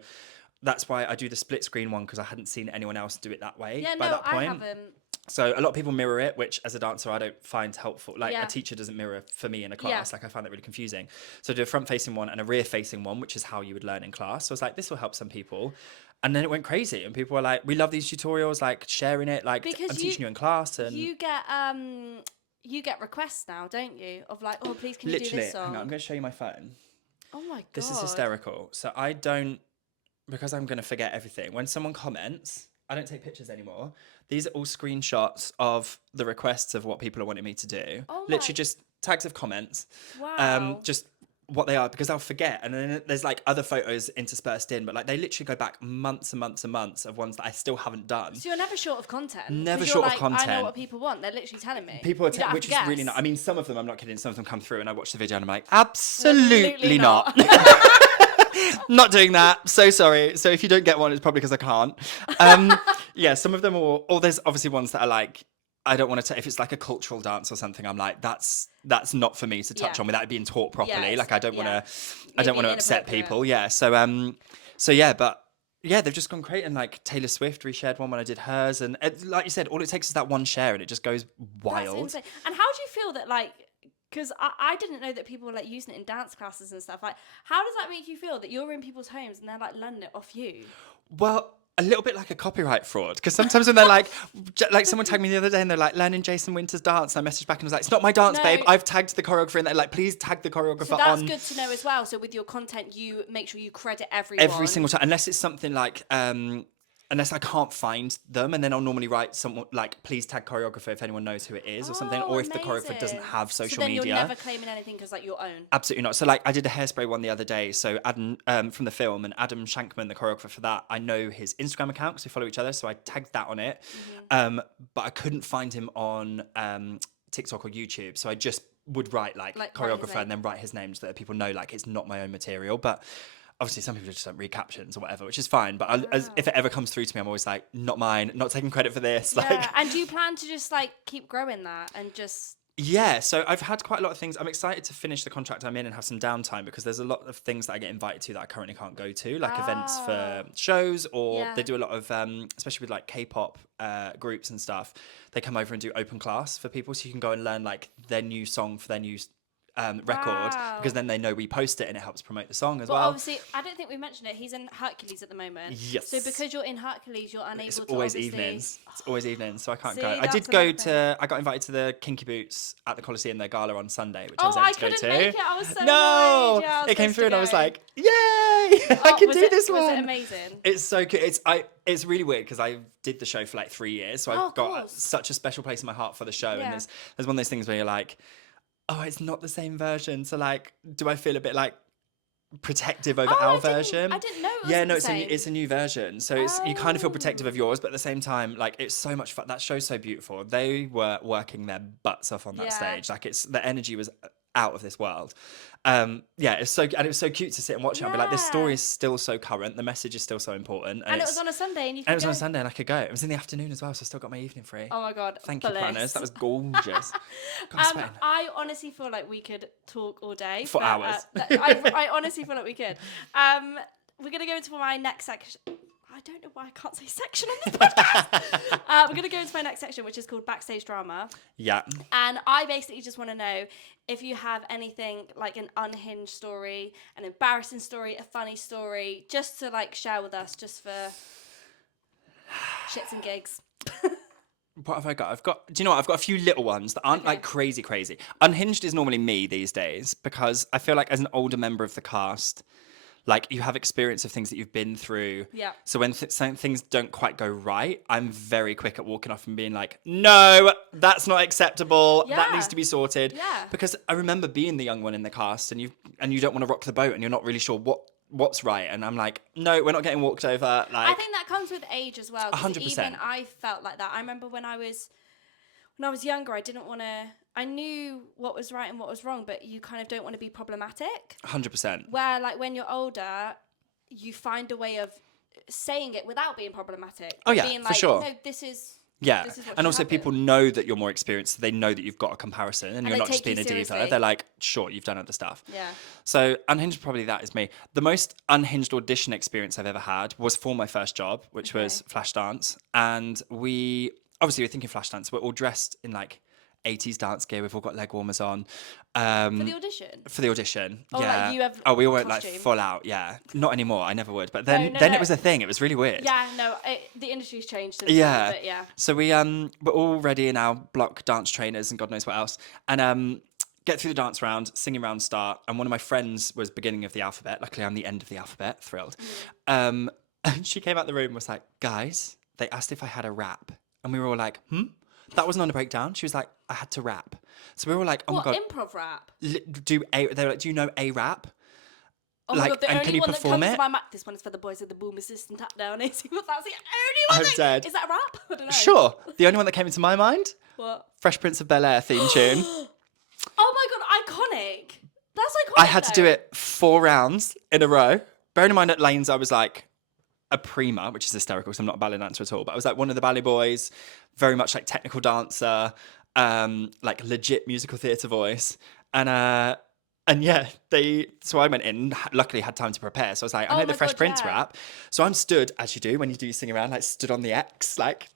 that's why I do the split screen one, because I hadn't seen anyone else do it that way by that point. I haven't. So a lot of people mirror it, which as a dancer I don't find helpful. Like a teacher doesn't mirror for me in a class. Like I find that really confusing. So I do a front facing one and a rear facing one, which is how you would learn in class. So I was like, this will help some people. And then it went crazy, and people were like, we love these tutorials, like sharing it, like because I'm teaching you in class. And you get requests now, don't you? Of like, oh, please can you do literally, this song? hang on, I'm going to show you my phone. Oh my God. This is hysterical. So I don't because I'm going to forget everything, when someone comments, I don't take pictures anymore. These are all screenshots of the requests of what people are wanting me to do. Oh Literally my- just tags of comments. Wow. Just what they are, because I'll forget. And then there's like other photos interspersed in, but like they literally go back months and months and months of ones that I still haven't done. So you're never short of content. Never 'Cause short you're of like, I know content. what people want. They're literally telling me. People are, You don't have which to is really guess. not. I mean, some of them, I'm not kidding, some of them come through and I watch the video and I'm like, absolutely not. Not doing that. So sorry. So if you don't get one, it's probably because I can't. Yeah, some of them are, or there's obviously ones that are like, I don't want to, if it's like a cultural dance or something, I'm like, that's not for me to touch Yeah. on without it being taught properly. it's like I don't not- want yeah. to, I don't Maybe want to upset inappropriate. people. Yeah. So yeah, but yeah, they've just gone great. And like Taylor Swift reshared one when I did hers. And like you said, all it takes is that one share and it just goes That's wild. insane. And how do you feel that, like, because I didn't know that people were like using it in dance classes and stuff. Like, how does that make you feel that you're in people's homes and they're like learning it off you? Well, a little bit like a copyright fraud, because sometimes when they're like someone tagged me the other day and they're like, learning Jason Winter's dance, and I messaged back and was like, it's not my dance, No. babe. I've tagged the choreographer, and they're like, please tag the choreographer So that's on good to know as well. So with your content, you make sure you credit everyone. every single time, unless it's something like unless I can't find them, and then I'll normally write someone like, please tag choreographer if anyone knows who it is or something, or if the choreographer doesn't amazing. have social so then media. you're never claiming anything as like your own. Absolutely not. So like I did a Hairspray one the other day. So Adam from the film, and Adam Shankman, the choreographer for that, I know his Instagram account because we follow each other. So I tagged that on it. But I couldn't find him on TikTok or YouTube. So I just would write like Like, write his choreographer name. and then write his name so that people know like it's not my own material. But obviously some people just don't read captions or whatever, which is fine. But if it ever comes through to me, I'm always like, not mine, not taking credit for this. Yeah. Like, And do you plan to just like keep growing that and just... yeah, so I've had quite a lot of things. I'm excited to finish the contract I'm in and have some downtime, because there's a lot of things that I get invited to that I currently can't go to, like events for shows, or Yeah. they do a lot of, especially with like K-pop groups and stuff, they come over and do open class for people, so you can go and learn like their new song for their new record, Wow. because then they know we post it and it helps promote the song as But well. obviously, I don't think we mentioned it. He's in Hercules at the moment. Yes. So because you're in Hercules, you're unable It's to always obviously... evenings. It's always evenings, so I can't See, go. I that's did go another thing. I got invited to the Kinky Boots at the Coliseum, their gala on Sunday, which I Oh, was able I to go couldn't to. make it. I was so No, annoyed. Yeah, I was it came supposed through to and I was go. like, yay! I can was do it, this was one. it amazing? It's so good. It's really weird because I did the show for like 3 years, so Oh, I've of got course. such a special place in my heart for the show. Yeah. And there's one of those things where you're like, oh, it's not the same version. So like, do I feel a bit like protective over our version? I didn't know it was Yeah, no, the same. it's a new version, so it's you kind of feel protective of Oh. yours, but at the same time, like, it's so much fun. That show's so beautiful. They were working their butts off on that Yeah. stage. Like, the energy was out of this world. Yeah, it's so, and it was so cute to sit and watch it and be like, this story Yeah. is still so current, the message is still so important, And it it's- was on a Sunday, and you and could it was on a go. Sunday, and I could go. It was in the afternoon as well, so I still got my evening free. Oh my god! Thank you, bliss. planners. That was gorgeous. God, I'm sweating. I honestly feel like we could talk all day For but, hours. I honestly feel like we could. We're gonna go into my next section. I don't know why I can't say section on this podcast. We're gonna go into my next section, which is called backstage drama. Yeah. And I basically just want to know if you have anything like an unhinged story, an embarrassing story, a funny story, just to like share with us, just for shits and gigs. What have I got? Do you know what? I've got a few little ones that aren't like crazy. Unhinged is normally me these days, because I feel like as an older member of the cast, like, you have experience of things that you've been through. Yeah. So when some things don't quite go right, I'm very quick at walking off and being like, no, that's not acceptable. That Yeah. needs to be sorted. Yeah. Because I remember being the young one in the cast, and you don't want to rock the boat, and you're not really sure what's right. And I'm like, no, we're not getting walked over. Like, I think that comes with age as well. 'Cause 100%. Even I felt like that. I remember when I was younger, I didn't want to. I knew what was right and what was wrong, but you kind of don't want to be problematic. 100%. Where like when you're older, you find a way of saying it without being problematic. Oh, yeah, being for like, sure. No, this is. Yeah, This is what and should also happen. people know that you're more experienced, so they know that you've got a comparison, and you're they not just take being you a diva. seriously. They're like, sure, you've done other stuff. Yeah. So unhinged, probably that is me. The most unhinged audition experience I've ever had was for my first job, which was Flashdance, and we're thinking Flashdance. We're all dressed in like 80s dance gear. We've all got leg warmers on. For the audition. For the audition, Oh, like yeah. you have we all went like costume? full out, yeah. Not anymore. I never would. But then No, it no. was a thing. It was really weird. Yeah, no, the industry's changed since Yeah. then, but yeah. So we're all ready in our block dance trainers and God knows what else. And get through the dance round, singing round start, and one of my friends was beginning of the alphabet. Luckily, I'm the end of the alphabet. Thrilled. And she came out the room and was like, guys, they asked if I had a rap. And we were all like, That wasn't on a breakdown. She was like, I had to rap. So we were all like, oh my God. Improv rap? They were like, do you know a rap? Oh my God, the and only can you one that perform comes it? to my mind. This one is for the boys of the boom assistant tap down. That's the only one. I'm dead. Is that a rap? I don't know. Sure. The only one that came into my mind, What? Fresh Prince of Bel-Air theme tune. Oh my God, iconic. That's iconic. I had to do it 4 rounds in a row. Bearing in mind at Lanes, I was like a prima, which is hysterical because I'm not a ballet dancer at all, but I was like one of the ballet boys, very much like technical dancer, like legit musical theatre voice. And yeah, so I went in, luckily had time to prepare. So I was like, I know the Fresh Prince rap. So I'm stood, as you do when you do sing around, like stood on the X, like,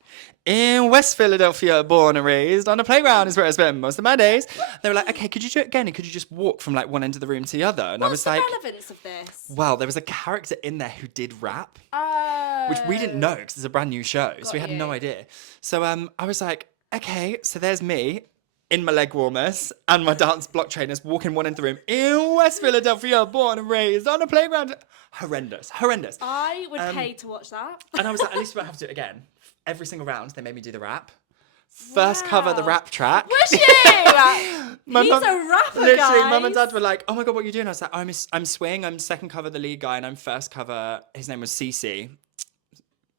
in West Philadelphia, born and raised, on a playground is where I spent most of my days. They were like, okay, could you do it again? And could you just walk from like one end of the room to the other? And I was like, what's the relevance of this? Well, there was a character in there who did rap, which we didn't know because it's a brand new show. So we had no idea. So I was like, okay, so there's me in my leg warmers and my dance block trainers walking one end of the room in West Philadelphia, born and raised on a playground. Horrendous. I would pay to watch that. And I was like, at least we won't have to do it again. Every single round, they made me do the rap. First cover the rap track. Was you? He's a rapper, literally, guys. Mum and Dad were like, oh my God, what are you doing? I was like, I'm swing. I'm second cover the lead guy, and I'm first cover. His name was CC.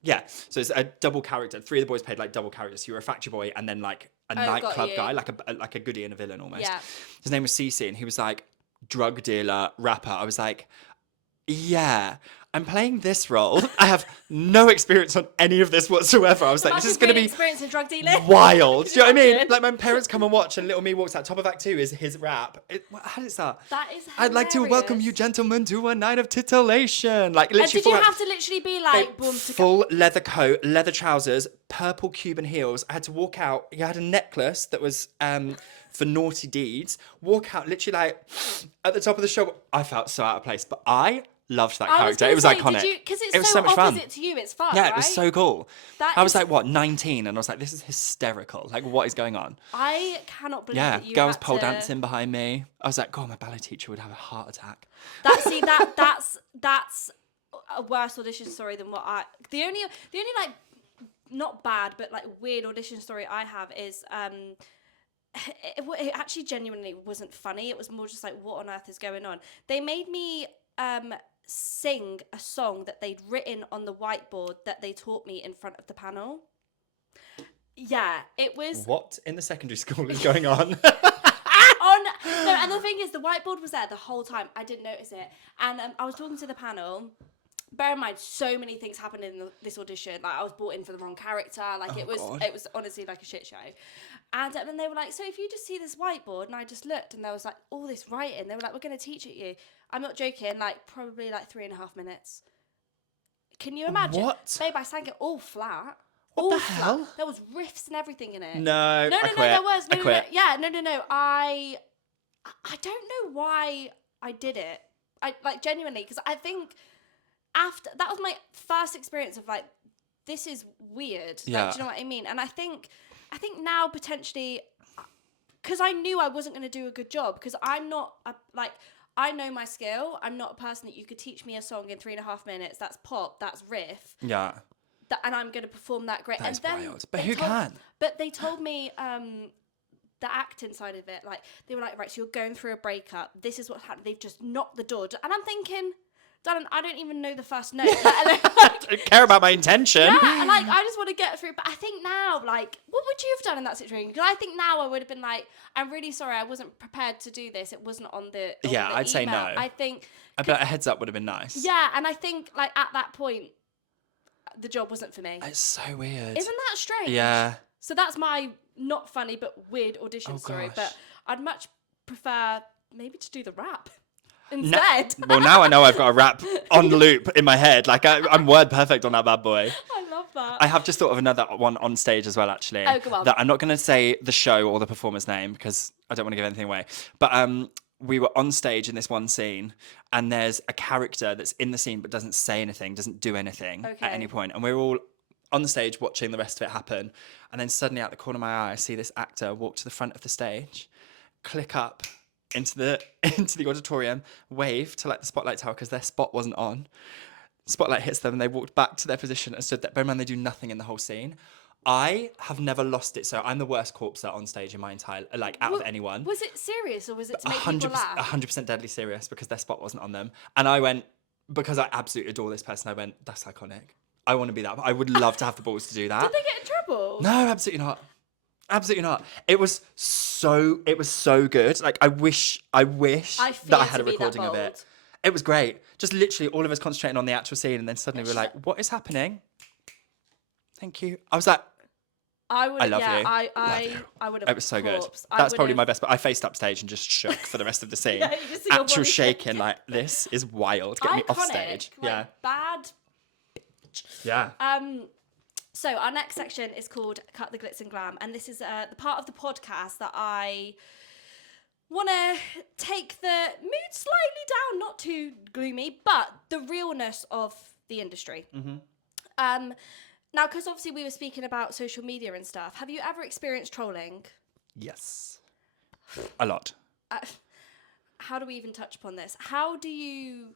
Yeah, so it's a double character. 3 of the boys played like double characters. So you were a factory boy and then like a nightclub guy, like a goodie and a villain almost. Yeah. His name was CC, and he was like drug dealer, rapper. I was like, yeah, I'm playing this role. I have no experience on any of this whatsoever. I was like, this is going to be experience in drug dealing. wild. Do you know what I mean? Like my parents come and watch, and little me walks out. Top of Act 2 is his rap. How did it start? That is hilarious. I'd like to welcome you, gentlemen, to a night of titillation. Like literally, And did you have to literally be like, boom, full leather coat, leather trousers, purple Cuban heels? I had to walk out. You had a necklace that was for naughty deeds. Walk out, literally like at the top of the show. I felt so out of place, but I loved that character. It was iconic. Because it was so much opposite fun. to you, it's fun. Yeah, right? it was so cool. I was is- like, what, 19? And I was like, this is hysterical. Like, what is going on? I cannot believe Yeah, that you girls had pole to... dancing behind me. I was like, God, my ballet teacher would have a heart attack. That's a worse audition story than what I... The only like, not bad, but like weird audition story I have is... It actually genuinely wasn't funny. It was more just like, what on earth is going on? They made me sing a song that they'd written on the whiteboard that they taught me in front of the panel. Yeah, it was... What in the secondary school is going on? No, and the thing is, the whiteboard was there the whole time. I didn't notice it. And I was talking to the panel. Bear in mind, so many things happened in this audition. Like, I was brought in for the wrong character. Like, it was honestly like a shit show. And then they were like, so if you just see this whiteboard, and I just looked, and there was like all this writing. They were like, we're going to teach it you. I'm not joking. Like, probably like 3.5 minutes. Can you imagine? What? Babe, I sang it all flat. What the hell? There was riffs and everything in it. No, No, I quit. there was. I quit. Yeah, no. I don't know why I did it. I like genuinely, because I think after that was my first experience of like, this is weird. Yeah. Like, do you know what I mean? And I think now potentially, because I knew I wasn't going to do a good job, because I'm not I know my skill. I'm not a person that you could teach me a song in 3.5 minutes. That's pop. That's riff. Yeah. And I'm going to perform that great. That's and then wild. But who can? But they told me the acting side of it. Like, they were like, right, so you're going through a breakup. This is what's happened. They've just knocked the door. And I'm thinking, darling, I don't even know the first note. I don't care about my intention. Yeah, and like, I just want to get through. But I think now, like, what would you have done in that situation? Because I think now I would have been like, I'm really sorry, I wasn't prepared to do this. It wasn't on the I'd say email. no. I think... I bet a heads up would have been nice. Yeah, and I think, like, at that point, the job wasn't for me. It's so weird. Isn't that strange? Yeah. So that's my not funny but weird audition story. Gosh. But I'd much prefer maybe to do the rap instead. Well, now I know I've got a rap on loop in my head. Like, I'm word perfect on that bad boy. I love that. I have just thought of another one on stage as well, actually. Oh, go on. That I'm not going to say the show or the performer's name because I don't want to give anything away. But we were on stage in this one scene, and there's a character that's in the scene but doesn't say anything, doesn't do anything at any point. And we're all on the stage watching the rest of it happen. And then suddenly out the corner of my eye, I see this actor walk to the front of the stage, click up into the auditorium, wave to like the spotlight tower because their spot wasn't on. Spotlight hits them and they walked back to their position and stood there. Bear in mind, they do nothing in the whole scene. I have never lost it, so I'm the worst corpser on stage in my entire, like, out of anyone. Was it serious or was it to make people 100%, laugh? 100% deadly serious because their spot wasn't on them. And I went, because I absolutely adore this person, I went, that's iconic. I want to be that. I would love to have the balls to do that. Did they get in trouble? No, absolutely not. Absolutely not. It was so good. Like, I wish that I had a recording of it. It was great. Just literally all of us concentrating on the actual scene, and then suddenly we're like, what is happening? Thank you. I was like, I love you. I would have. It was so good. That's probably my best. But I faced up stage and just shook for the rest of the scene. Yeah, you just see your Actual body shaking, like, this is wild. Get me off stage. Like, yeah. Bad. Yeah. So our next section is called Cut the Glitz and Glam, and this is the part of the podcast that I want to take the mood slightly down, not too gloomy, but the realness of the industry. Mm-hmm. Now, because obviously we were speaking about social media and stuff, have you ever experienced trolling? Yes. A lot. How do we even touch upon this? How do you...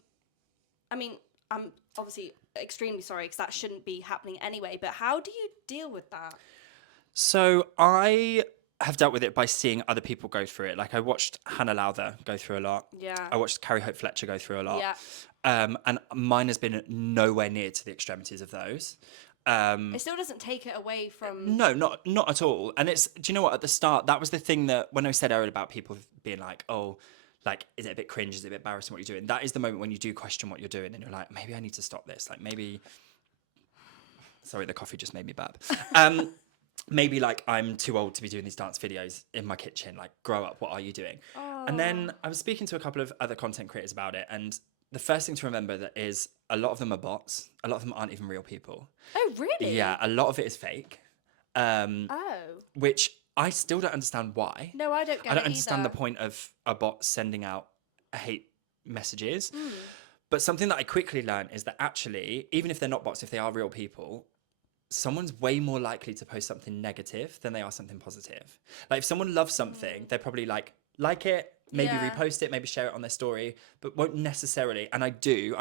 I mean, I'm obviously extremely sorry because that shouldn't be happening anyway, but how do you deal with that? So I have dealt with it by seeing other people go through it. Like, I watched Hannah Lowther go through a lot. Yeah. I watched Carrie Hope Fletcher go through a lot. Yeah. And mine has been nowhere near to the extremities of those. It still doesn't take it away from... No, not at all. And it's, do you know what, at the start, that was the thing that, when I said earlier about people being like, oh, like, is it a bit cringe? Is it a bit embarrassing what you're doing? That is the moment when you do question what you're doing and you're like, maybe I need to stop this. Like, maybe... Sorry, the coffee just made me burp. Maybe, like, I'm too old to be doing these dance videos in my kitchen. Like, grow up, what are you doing? Oh. And then I was speaking to a couple of other content creators about it, and the first thing to remember that is a lot of them are bots. A lot of them aren't even real people. Oh, really? Yeah, a lot of it is fake. Which I still don't understand why. No, I don't get it I don't understand either. the point of a bot sending out hate messages. But something that I quickly learned is that actually, even if they're not bots, if they are real people, someone's way more likely to post something negative than they are something positive. Like, if someone loves something, they're probably like it, maybe repost it, maybe share it on their story, but won't necessarily. And I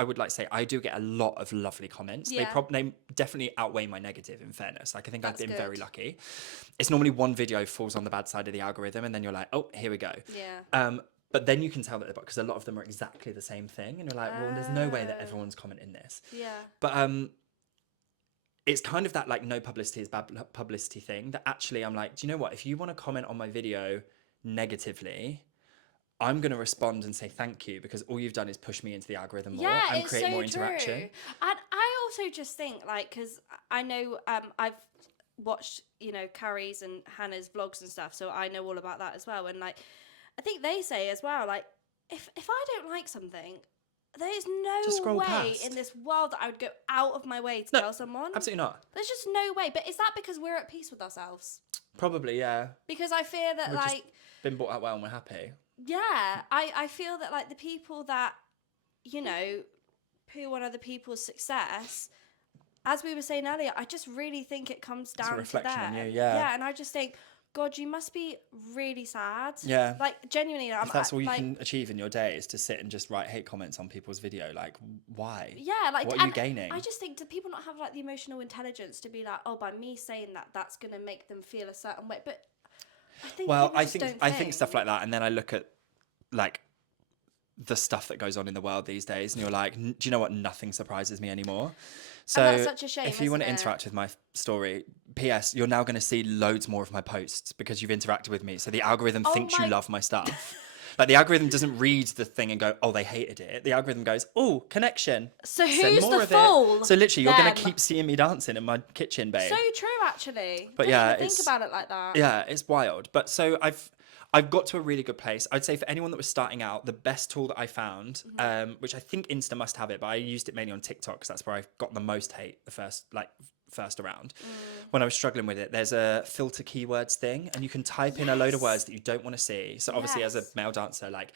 would like to say, I do get a lot of lovely comments. Yeah. They definitely outweigh my negative, in fairness. Like, I think I've been very good. lucky. It's normally one video falls on the bad side of the algorithm, and then you're like, oh, here we go. Yeah. But then you can tell that they're bots because a lot of them are exactly the same thing, and you're like, well, there's no way that everyone's commenting this. Yeah. But it's kind of that, like, no publicity is bad publicity thing that actually I'm like, do you know what? If you want to comment on my video negatively, I'm going to respond and say thank you, because all you've done is push me into the algorithm more and create more interaction. And I also just think, like, because I know I've watched, you know, Carrie's and Hannah's vlogs and stuff, so I know all about that as well. And, like, I think they say as well, like, if I don't like something, there is no way past. in this world that I would go out of my way to tell someone. Absolutely not. There's just no way. But is that because we're at peace with ourselves? Probably, yeah. Because I fear that, We've like... just been brought out well and we're happy. Yeah, I feel that, like, the people that, you know, poo on other people's success, as we were saying earlier, I just really think it comes down to reflection that. on you, yeah. Yeah, and I just think, God, you must be really sad. Yeah. Like, genuinely. If that's all you can achieve in your day is to sit and just write hate comments on people's video, like, why? Yeah, like... What are you gaining? I just think, do people not have, like, the emotional intelligence to be like, oh, by me saying that, that's going to make them feel a certain way? But I think stuff like that, and then I look at, like, the stuff that goes on in the world these days, and you're like, do you know what? Nothing surprises me anymore. So and that's such a shame, if you want to interact with my story, P.S., you're now going to see loads more of my posts because you've interacted with me. So the algorithm thinks you love my stuff. Like, the algorithm doesn't read the thing and go, oh, they hated it. The algorithm goes, oh, connection. So Send who's more the of fool? It. So literally, you're going to Them. keep seeing me dancing in my kitchen, babe. So true, actually. But Don't even think about it like that. Yeah, it's wild. But so I've got to a really good place. I'd say for anyone that was starting out, the best tool that I found, which I think Insta must have it, but I used it mainly on TikTok because that's where I got the most hate the first around. When I was struggling with it, there's a filter keywords thing, and you can type in a load of words that you don't want to see. So obviously, as a male dancer, like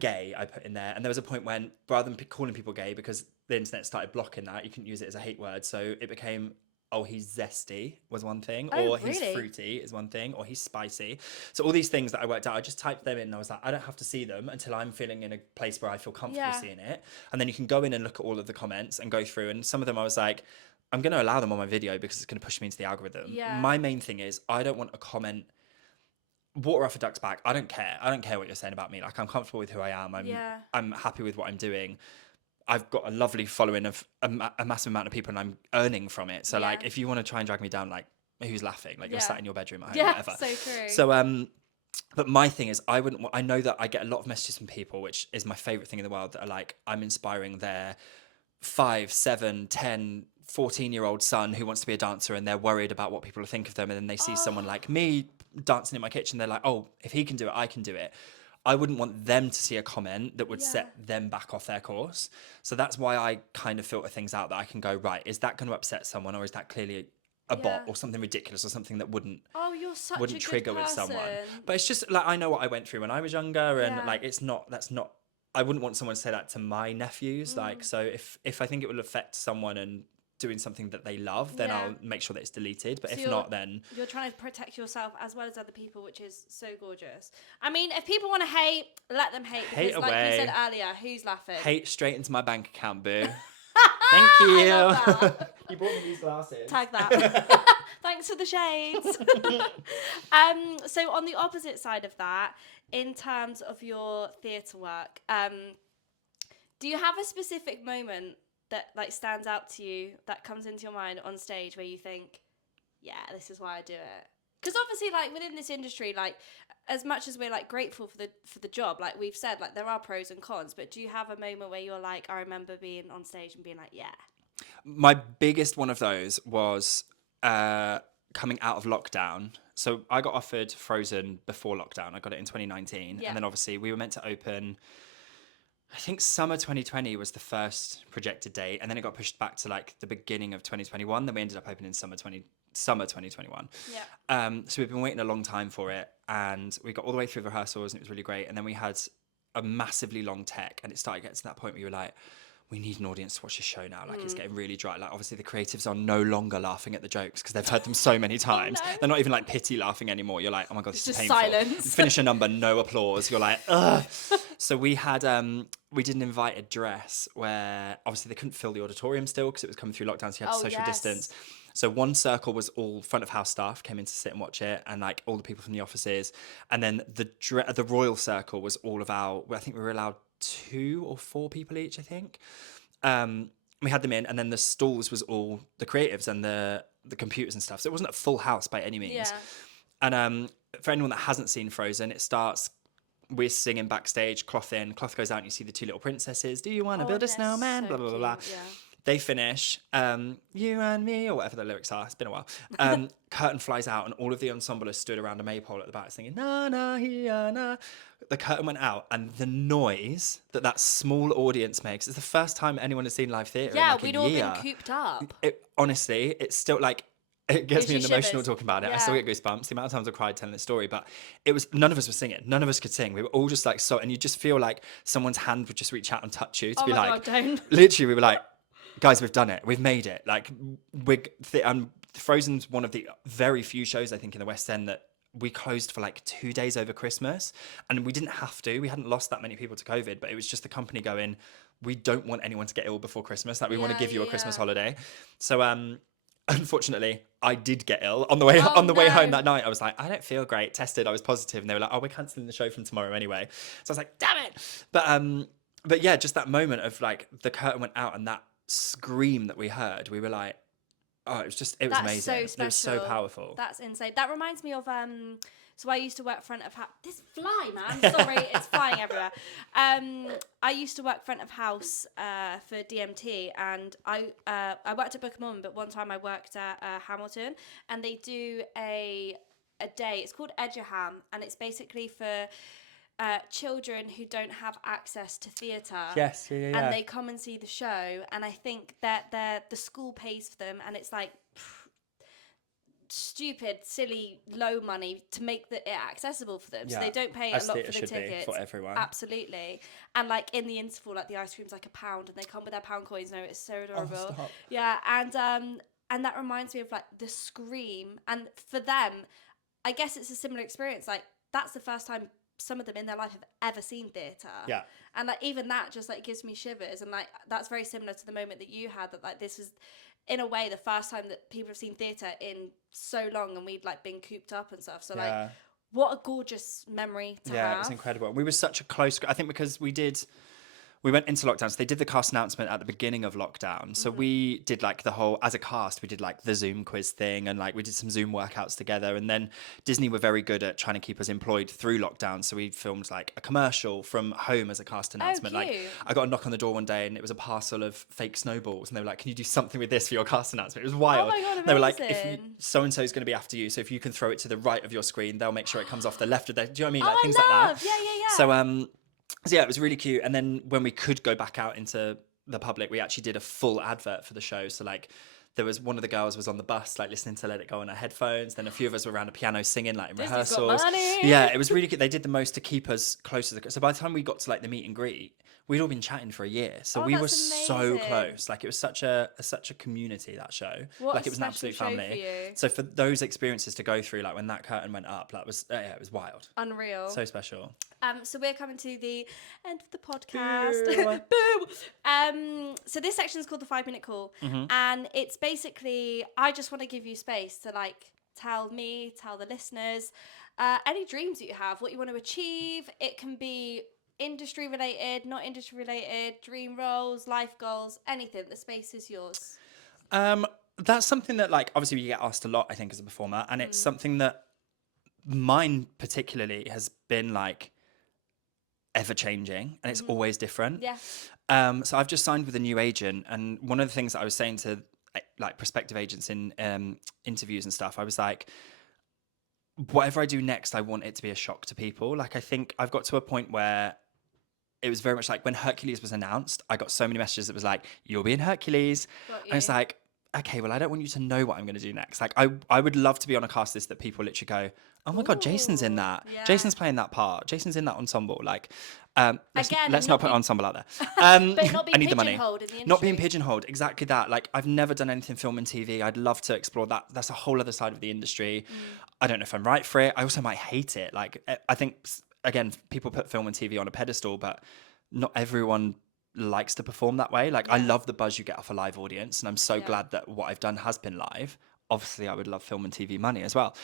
gay, I put in there, and there was a point when, rather than calling people gay, because the internet started blocking that, you couldn't use it as a hate word, so it became oh, he's zesty was one thing, Oh, or he's really? fruity is one thing, or he's spicy. So all these things that I worked out, I just typed them in and I was like, I don't have to see them until I'm feeling in a place where I feel comfortable Yeah. seeing it. And then you can go in and look at all of the comments and go through. And some of them I was like, I'm going to allow them on my video because it's going to push me into the algorithm. Yeah. My main thing is I don't want a comment water off a duck's back. I don't care. I don't care what you're saying about me. Like, I'm comfortable with who I am. I'm happy with what I'm doing. I've got a lovely following of a massive amount of people and I'm earning from it. So like, if you want to try and drag me down, like, who's laughing? Like, you're sat in your bedroom at home, whatever. So true. So, but my thing is, I know that I get a lot of messages from people, which is my favorite thing in the world, that are like, I'm inspiring their 5, 7, 10, 14-year-old son who wants to be a dancer and they're worried about what people will think of them. And then they see someone like me dancing in my kitchen. They're like, oh, if he can do it, I can do it. I wouldn't want them to see a comment that would set them back off their course. So that's why I kind of filter things out that I can go, right, is that going to upset someone, or is that clearly a bot or something ridiculous or something that wouldn't trigger with someone. But it's just like, I know what I went through when I was younger, and like that's not I wouldn't want someone to say that to my nephews. Like, so if I think it will affect someone and doing something that they love, then I'll make sure that it's deleted. But so if not, then you're trying to protect yourself as well as other people, which is so gorgeous. I mean, if people want to hate, let them hate, because hate like away. you said earlier, who's laughing? Hate straight into my bank account, boo. Thank you. I love that. You bought me these glasses. Tag that. Thanks for the shades. So on the opposite side of that, in terms of your theatre work, do you have a specific moment that like stands out to you, that comes into your mind on stage, where you think, yeah, this is why I do it? Because obviously, like, within this industry, like, as much as we're like grateful for the job, like we've said, like, there are pros and cons, but do you have a moment where you're like, I remember being on stage and being like, yeah? My biggest one of those was coming out of lockdown. So I got offered Frozen before lockdown. I got it in 2019. And then obviously we were meant to open, I think summer 2020 was the first projected date, and then it got pushed back to like the beginning of 2021. Then we ended up opening summer 2021. So we've been waiting a long time for it, and we got all the way through the rehearsals, and it was really great. And then we had a massively long tech, and it started getting to that point where you were like, we need an audience to watch this show now. Like, it's getting really dry. Like, obviously the creatives are no longer laughing at the jokes because they've heard them so many times. Oh, no. They're not even like pity laughing anymore. You're like, oh my God, this is just painful. silence. Finish a number, no applause. You're like, ugh. So we had, we did an invited dress where obviously they couldn't fill the auditorium still because it was coming through lockdown, so you had to social distance. So one circle was all front of house staff came in to sit and watch it, and like all the people from the offices. And then the royal circle was all of our, I think we were allowed 2 or 4 people each, I think. We had them in, and then the stalls was all the creatives and the computers and stuff. So it wasn't a full house by any means. And for anyone that hasn't seen Frozen, it starts, we're singing backstage, cloth in, cloth goes out, and you see the 2 little princesses. Do you want to build a snowman? So blah, blah, blah, blah. Yeah. They finish, you and me, or whatever the lyrics are. It's been a while. Curtain flies out, and all of the ensemble stood around a maypole at the back singing, na, na, hiya, na. The curtain went out, and the noise that small audience makes, it's the first time anyone has seen live theatre in like a year. We'd all been cooped up. Honestly, it's still like, it gets me emotional shivers. talking about it. I still get goosebumps. The amount of times I cried telling the story, but it was, none of us were singing. None of us could sing. We were all just like, so, and you just feel like someone's hand would just reach out and touch you to be like, God, don't. Literally, we were like, guys, we've done it. We've made it. Like, Frozen's one of the very few shows, I think, in the West End that we closed for like 2 days over Christmas. And we didn't have to. We hadn't lost that many people to COVID, but it was just the company going, we don't want anyone to get ill before Christmas. Like, we want to give you a Christmas holiday. So, unfortunately, I did get ill on the way way home that night. I was like, I don't feel great. Tested, I was positive, and they were like, oh, we're cancelling the show from tomorrow anyway. So I was like, damn it. But yeah, just that moment of like the curtain went out and that scream that we heard, we were like, oh, it was amazing. So special. It was so powerful. That's insane. That reminds me of so I used to work front of house. This fly, man. Sorry, it's flying everywhere. I used to work front of house for DMT, and I worked at Book of Mormon, but one time I worked at Hamilton, and they do a day. It's called Edgeham, and it's basically for children who don't have access to theatre. Yes, yeah. And they come and see the show, and I think that the school pays for them, and it's like stupid, silly, low money to make it accessible for them. So they don't pay a lot for the tickets. For everyone. Absolutely. And like in the interval, like the ice cream's like £1, and they come with their pound coins. No, it's so adorable. Oh, stop. Yeah, and And that reminds me of like the Scream. And for them, I guess it's a similar experience. Like that's the first time some of them in their life have ever seen theatre. Yeah. And like even that just like gives me shivers. And like that's very similar to the moment that you had, that like this was in a way the first time that people have seen theatre in so long, and we'd like been cooped up and stuff. So like what a gorgeous memory to have. Yeah, it was incredible. We were such a close, I think, because we went into lockdown. So they did the cast announcement at the beginning of lockdown. So we did like the whole, as a cast, we did like the Zoom quiz thing, and like we did some Zoom workouts together. And then Disney were very good at trying to keep us employed through lockdown. So we filmed like a commercial from home as a cast announcement. Oh, like I got a knock on the door one day and it was a parcel of fake snowballs. And they were like, can you do something with this for your cast announcement? It was wild. Oh my God, amazing. They were like, so-and-so is going to be after you. So if you can throw it to the right of your screen, they'll make sure it comes off the left of their, do you know what I mean? Like things like that. Yeah. So yeah, it was really cute. And then when we could go back out into the public, we actually did a full advert for the show. So like there was one of the girls was on the bus, like listening to Let It Go on her headphones. Then a few of us were around a piano singing, like in rehearsals. Got money. Yeah, it was really good. They did the most to keep us close to the. So by the time we got to like the meet and greet, we'd all been chatting for a year. So we were so close. Like it was such a community, that show. Like it was an absolute family. So for those experiences to go through, like when that curtain went up, that was it was wild. Unreal. So special. So we're coming to the end of the podcast. Boo. So this section is called the 5-minute call, and it's basically I just want to give you space to like tell the listeners any dreams that you have, what you want to achieve. It can be industry related, not industry related, dream roles, life goals, anything. The space is yours. That's something that like obviously you get asked a lot, I think, as a performer, and it's something that mine particularly has been like ever changing, and it's always different. Yeah. So I've just signed with a new agent, and one of the things that I was saying to like prospective agents in interviews and stuff, I was like, whatever I do next, I want it to be a shock to people. Like I think I've got to a point where it was very much like when Hercules was announced, I got so many messages that was like, you'll be in Hercules. And it's like, okay, well, I don't want you to know what I'm going to do next. Like I would love to be on a cast list that people literally go, oh my God, Jason's in that. Yeah. Jason's playing that part. Jason's in that ensemble. Like, let's not put ensemble out there. But not being I need the money. pigeonholed in the industry. Not being pigeonholed, exactly that. Like I've never done anything film and TV. I'd love to explore that. That's a whole other side of the industry. I don't know if I'm right for it. I also might hate it. Like I think, again, people put film and TV on a pedestal, but not everyone likes to perform that way. Like I love the buzz you get off a live audience, and I'm so glad that what I've done has been live. Obviously I would love film and TV money as well,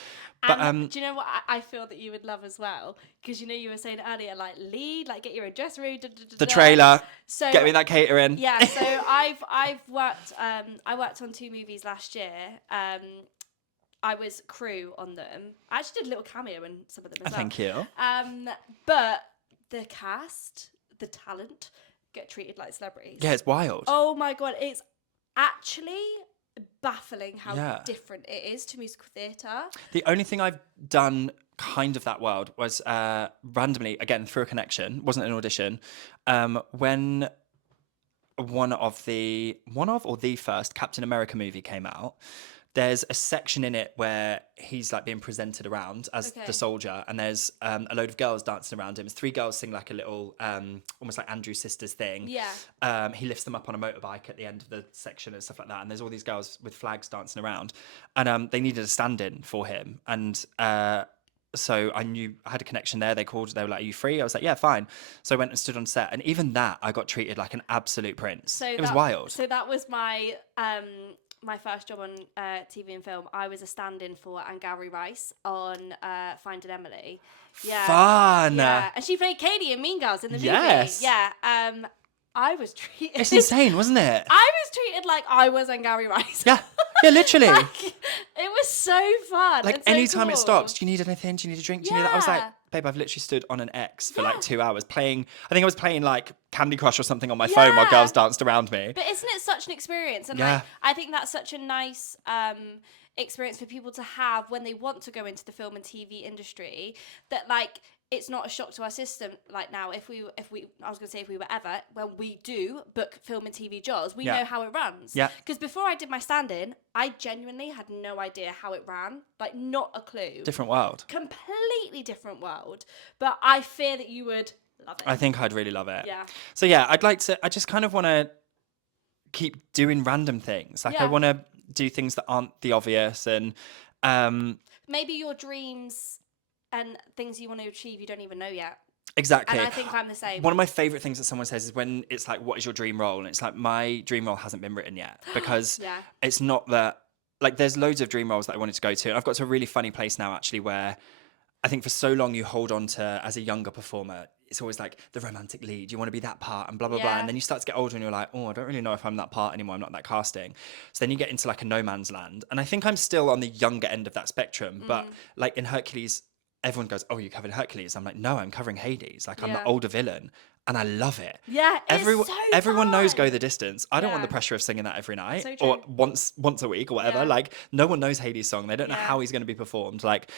but do you know what I feel that you would love as well, because you know you were saying earlier like lead, like get your own dressing room, the trailer, so get me that catering. Yeah, so I've worked I worked on 2 movies last year. I was crew on them. I actually did a little cameo in some of them as well. Thank you. But the cast, the talent, get treated like celebrities. Yeah, it's wild. Oh my God, it's actually baffling how different it is to musical theatre. The only thing I've done kind of that world was randomly, again, through a connection, wasn't an audition, when one of the first Captain America movie came out. There's a section in it where he's like being presented around as the soldier, and there's a load of girls dancing around him. It's 3 girls sing like a little, almost like Andrew's Sisters thing. Yeah. He lifts them up on a motorbike at the end of the section and stuff like that. And there's all these girls with flags dancing around, and they needed a stand-in for him. And so I had a connection there. They were like, are you free? I was like, yeah, fine. So I went and stood on set, and even that, I got treated like an absolute prince. So it was wild. So that was my my first job on TV and film. I was a stand-in for Angourie Rice on Finding Emily. Yeah. Fun. Yeah. And she played Katie in Mean Girls in the movie. Yes. Yeah. I was treated... It's insane, wasn't it? I was treated like I was Angourie Rice. Yeah. Yeah, literally. Like, it was so fun. Like, so anytime cool. it stops, do you need anything? Do you need a drink? Do you need that? I was like, babe, I've literally stood on an X for like 2 hours playing. I think I was playing like Candy Crush or something on my phone while girls danced around me. But isn't it such an experience? And like, I think that's such a nice experience for people to have when they want to go into the film and TV industry, that like it's not a shock to our system. Like now, if we I was gonna say if we were ever, when we do book film and TV jobs, we know how it runs. Yeah. Because before I did my stand-in, I genuinely had no idea how it ran. Like not a clue. Different world. Completely different world. But I fear that you would love it. I think I'd really love it. Yeah. So yeah, I just kind of want to keep doing random things. Like I want to do things that aren't the obvious, and maybe your dreams and things you want to achieve you don't even know yet. exactly. And I think I'm the same. One of my favorite things that someone says is when it's like, what is your dream role? And it's like, my dream role hasn't been written yet, because Yeah. it's not that, like, there's loads of dream roles that I wanted to go to. And I've got to a really funny place now, actually, where I think for so long you hold on to, as a younger performer, it's always like the romantic lead. You want to be that part and blah, blah, blah. Yeah. And then you start to get older and you're like, oh, I don't really know if I'm that part anymore. I'm not that casting. So then you get into like a no man's land. And I think I'm still on the younger end of that spectrum. But like in Hercules, everyone goes, oh, you're covering Hercules. I'm like, no, I'm covering Hades. Like, I'm the older villain. And I love it. Yeah, everyone, so everyone knows fun. Go the Distance. I don't want Yeah. the pressure of singing that every night So or true. once a week or whatever. Yeah. Like, no one knows Hades' song. They don't know Yeah. how he's going to be performed. Like,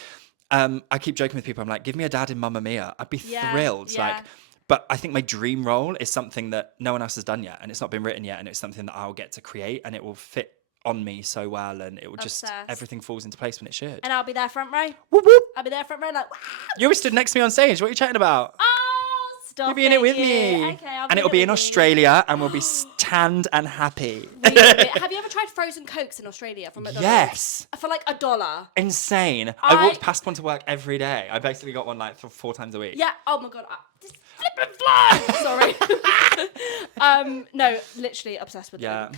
I keep joking with people. I'm like, give me a dad in Mamma Mia. I'd be thrilled. Yeah. Like, but I think my dream role is something that no one else has done yet, and it's not been written yet, and it's something that I'll get to create, and it will fit on me so well, and it will just Obsessed. everything falls into place when it should. And I'll be there front row. Whoop, whoop. I'll be there front row like, wow. You always stood next to me on stage. What are you chatting about? Oh, stop You'll be in it with you. me. Okay, I'll And it'll be in with you. Australia, and we'll be tanned and happy. Have you ever tried frozen Cokes in Australia from McDonald's? Yes. For like $1. Insane. I walked past one to work every day. I basically got one like 4 times a week. Yeah. Oh my god. Just flip and fly. Sorry. No, literally obsessed with them.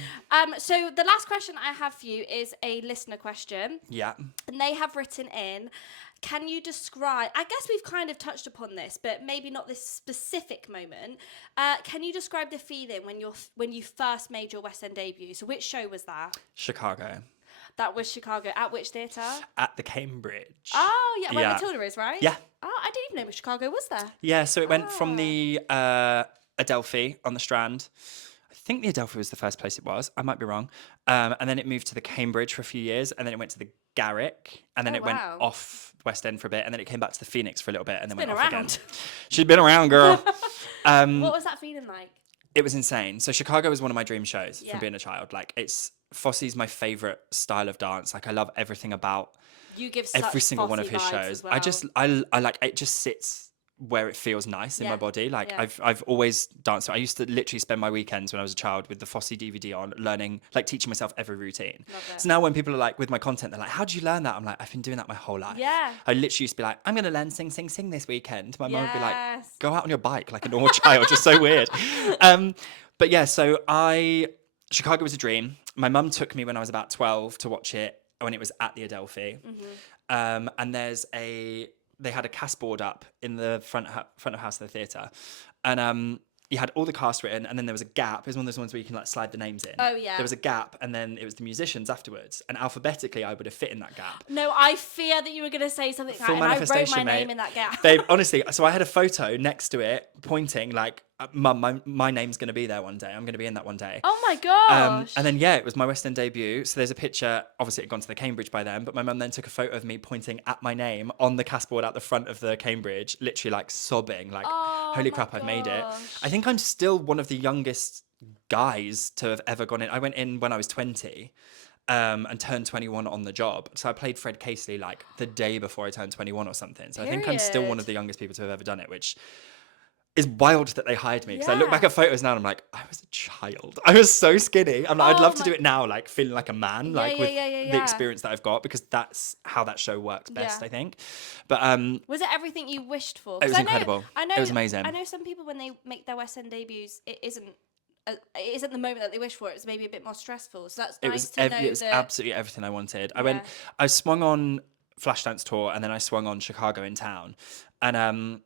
So the last question I have for you is a listener question, Yeah. and they have written in. Can you describe? I guess we've kind of touched upon this, but maybe not this specific moment. Can you describe the feeling when you first made your West End debut? So which show was that? Chicago. That was Chicago. At which theatre? At the Cambridge. Oh, yeah, where Yeah. Matilda is, right? Yeah. Oh, I didn't even know Chicago was there. Yeah, so it went from the Adelphi on the Strand. I think the Adelphi was the first place it was. I might be wrong. And then it moved to the Cambridge for a few years, and then it went to the Garrick, and then it went wow. off West End for a bit, and then it came back to the Phoenix for a little bit, and then went been off around. again. She's been around, girl. What was that feeling like? It was insane. So Chicago was one of my dream shows Yeah. from being a child. Like, it's Fosse's my favorite style of dance. Like, I love everything about You give every such single one of Fosse his vibes shows. as well. I like it. Just sits where it feels nice in Yeah. my body. Like, Yeah. I've always danced. I used to literally spend my weekends when I was a child with the Fosse DVD on, learning, like, teaching myself every routine. Love it. So now when people are like, with my content, they're like, how did you learn that? I'm like, I've been doing that my whole life. Yeah. I literally used to be like, I'm gonna learn sing this weekend. My mum would be like, Yes. go out on your bike like a normal child. Just so weird. But yeah, so Chicago was a dream. My mum took me when I was about 12 to watch it when it was at the Adelphi. Mm-hmm. And they had a cast board up in the front of house of the theatre. And you had all the cast written, and then there was a gap. It was one of those ones where you can like slide the names in. Oh, yeah. There was a gap, and then it was the musicians afterwards. And alphabetically, I would have fit in that gap. No, I fear that you were going to say something like Full that, and I wrote manifestation, my mate. name in that gap. Babe, honestly, so I had a photo next to it pointing like, Mum, my name's going to be there one day. I'm going to be in that one day. Oh my gosh. And then, yeah, it was my West End debut. So there's a picture. Obviously, it had gone to the Cambridge by then. But my mum then took a photo of me pointing at my name on the cast board at the front of the Cambridge, literally like sobbing, like, holy my crap, I've made it. gosh. I think I'm still one of the youngest guys to have ever gone in. I went in when I was 20. And turned 21 on the job. So I played Fred Casely like the day before I turned 21 or something. So I think I'm still one of the youngest people to have ever done it, which is wild that they hired me. Because I look back at photos now and I'm like, I was a child. I was so skinny. I'm like, I'd love to do it now, like feeling like a man, like with the experience that I've got, because that's how that show works best, I think. But was it everything you wished for? it was incredible. I know, it was amazing. I know some people, when they make their West End debuts, it isn't the moment that they wish for. It's maybe a bit more stressful. So that's nice to know. It was absolutely everything I wanted. I swung on Flashdance tour, and then I swung on Chicago in town. And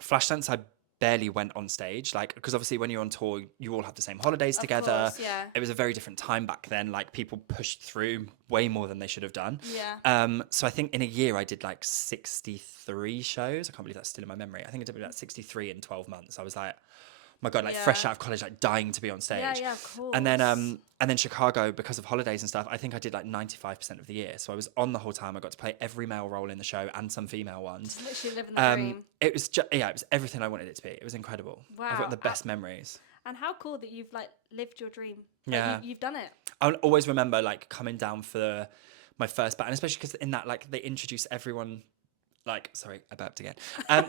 Flashdance, I barely went on stage, like, because obviously when you're on tour, you all have the same holidays together. Course, yeah. It was a very different time back then. Like, people pushed through way more than they should have done. Yeah. So I think in a year I did like 63 shows. I can't believe that's still in my memory. I think I did about 63 in 12 months. I was like, my God, like fresh out of college, like dying to be on stage. Yeah, of course. And then Chicago, because of holidays and stuff, I think I did like 95% of the year. So I was on the whole time. I got to play every male role in the show and some female ones. Just literally living the dream. It was it was everything I wanted it to be. It was incredible. Wow. I've got the best memories. And how cool that you've like lived your dream. Yeah. Like, you've done it. I'll always remember like coming down for my first battle, and especially because in that, like, they introduce everyone like, sorry, I burped again.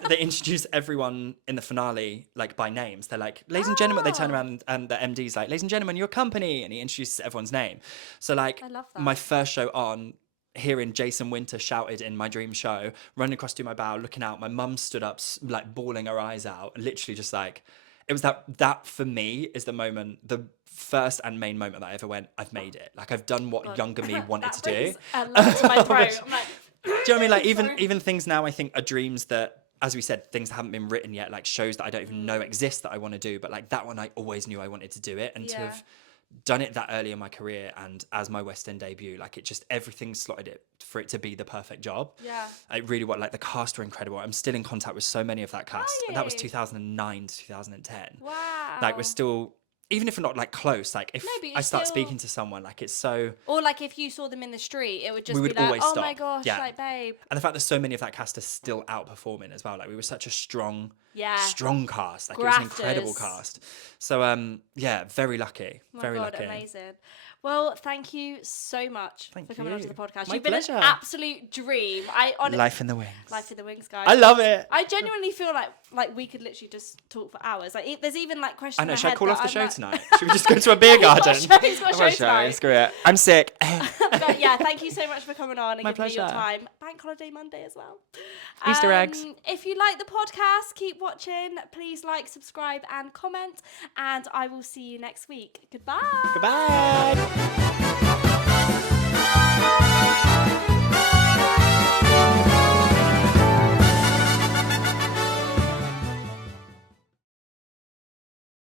They introduce everyone in the finale, like, by names. They're like, ladies and gentlemen, they turn around and the MD's like, ladies and gentlemen, your company. And he introduces everyone's name. So, like, I love that. my first show on, hearing Jason Winter shouted in my dream show, running across to my bow, looking out. My mum stood up, like, bawling her eyes out, literally just like, it was that for me is the moment, the first and main moment that I ever went, I've made it. Like, I've done what younger me wanted to do. A lump to my throat. I'm like, do you know what I mean? Like, Sorry. even things now, I think, are dreams that, as we said, things that haven't been written yet, like shows that I don't even know exist that I want to do. But like that one, I always knew I wanted to do it, and to have done it that early in my career and as my West End debut, like it just, everything slotted it for it to be the perfect job. Yeah. I really want, like, the cast were incredible. I'm still in contact with so many of that cast. And that was 2009 to 2010. Wow. Like, we're still, even if we're not like close, like if I start speaking to someone, like it's so. Or like if you saw them in the street, it would just we would be like, always oh stop. my gosh, Yeah. like babe. And the fact that so many of that cast are still outperforming as well. Like, we were such a strong cast. Like, it was an incredible cast. So yeah, very lucky. Oh my very God, lucky. amazing. Well, thank you so much for coming onto the podcast. My You've been pleasure. an absolute dream. Life in the wings. Life in the wings, guys. I love it. I genuinely feel like we could literally just talk for hours. Like, there's even like questions. I know. in my Should I head call that off the I'm show like- tonight? Should we just go to a beer garden? He's got a show tonight. Screw it. I'm sick. But yeah, thank you so much for coming on and My giving me your pleasure. time. Bank holiday Monday as well. Easter eggs. If you like the podcast, keep watching. Please like, subscribe, and comment. And I will see you next week. Goodbye. Goodbye.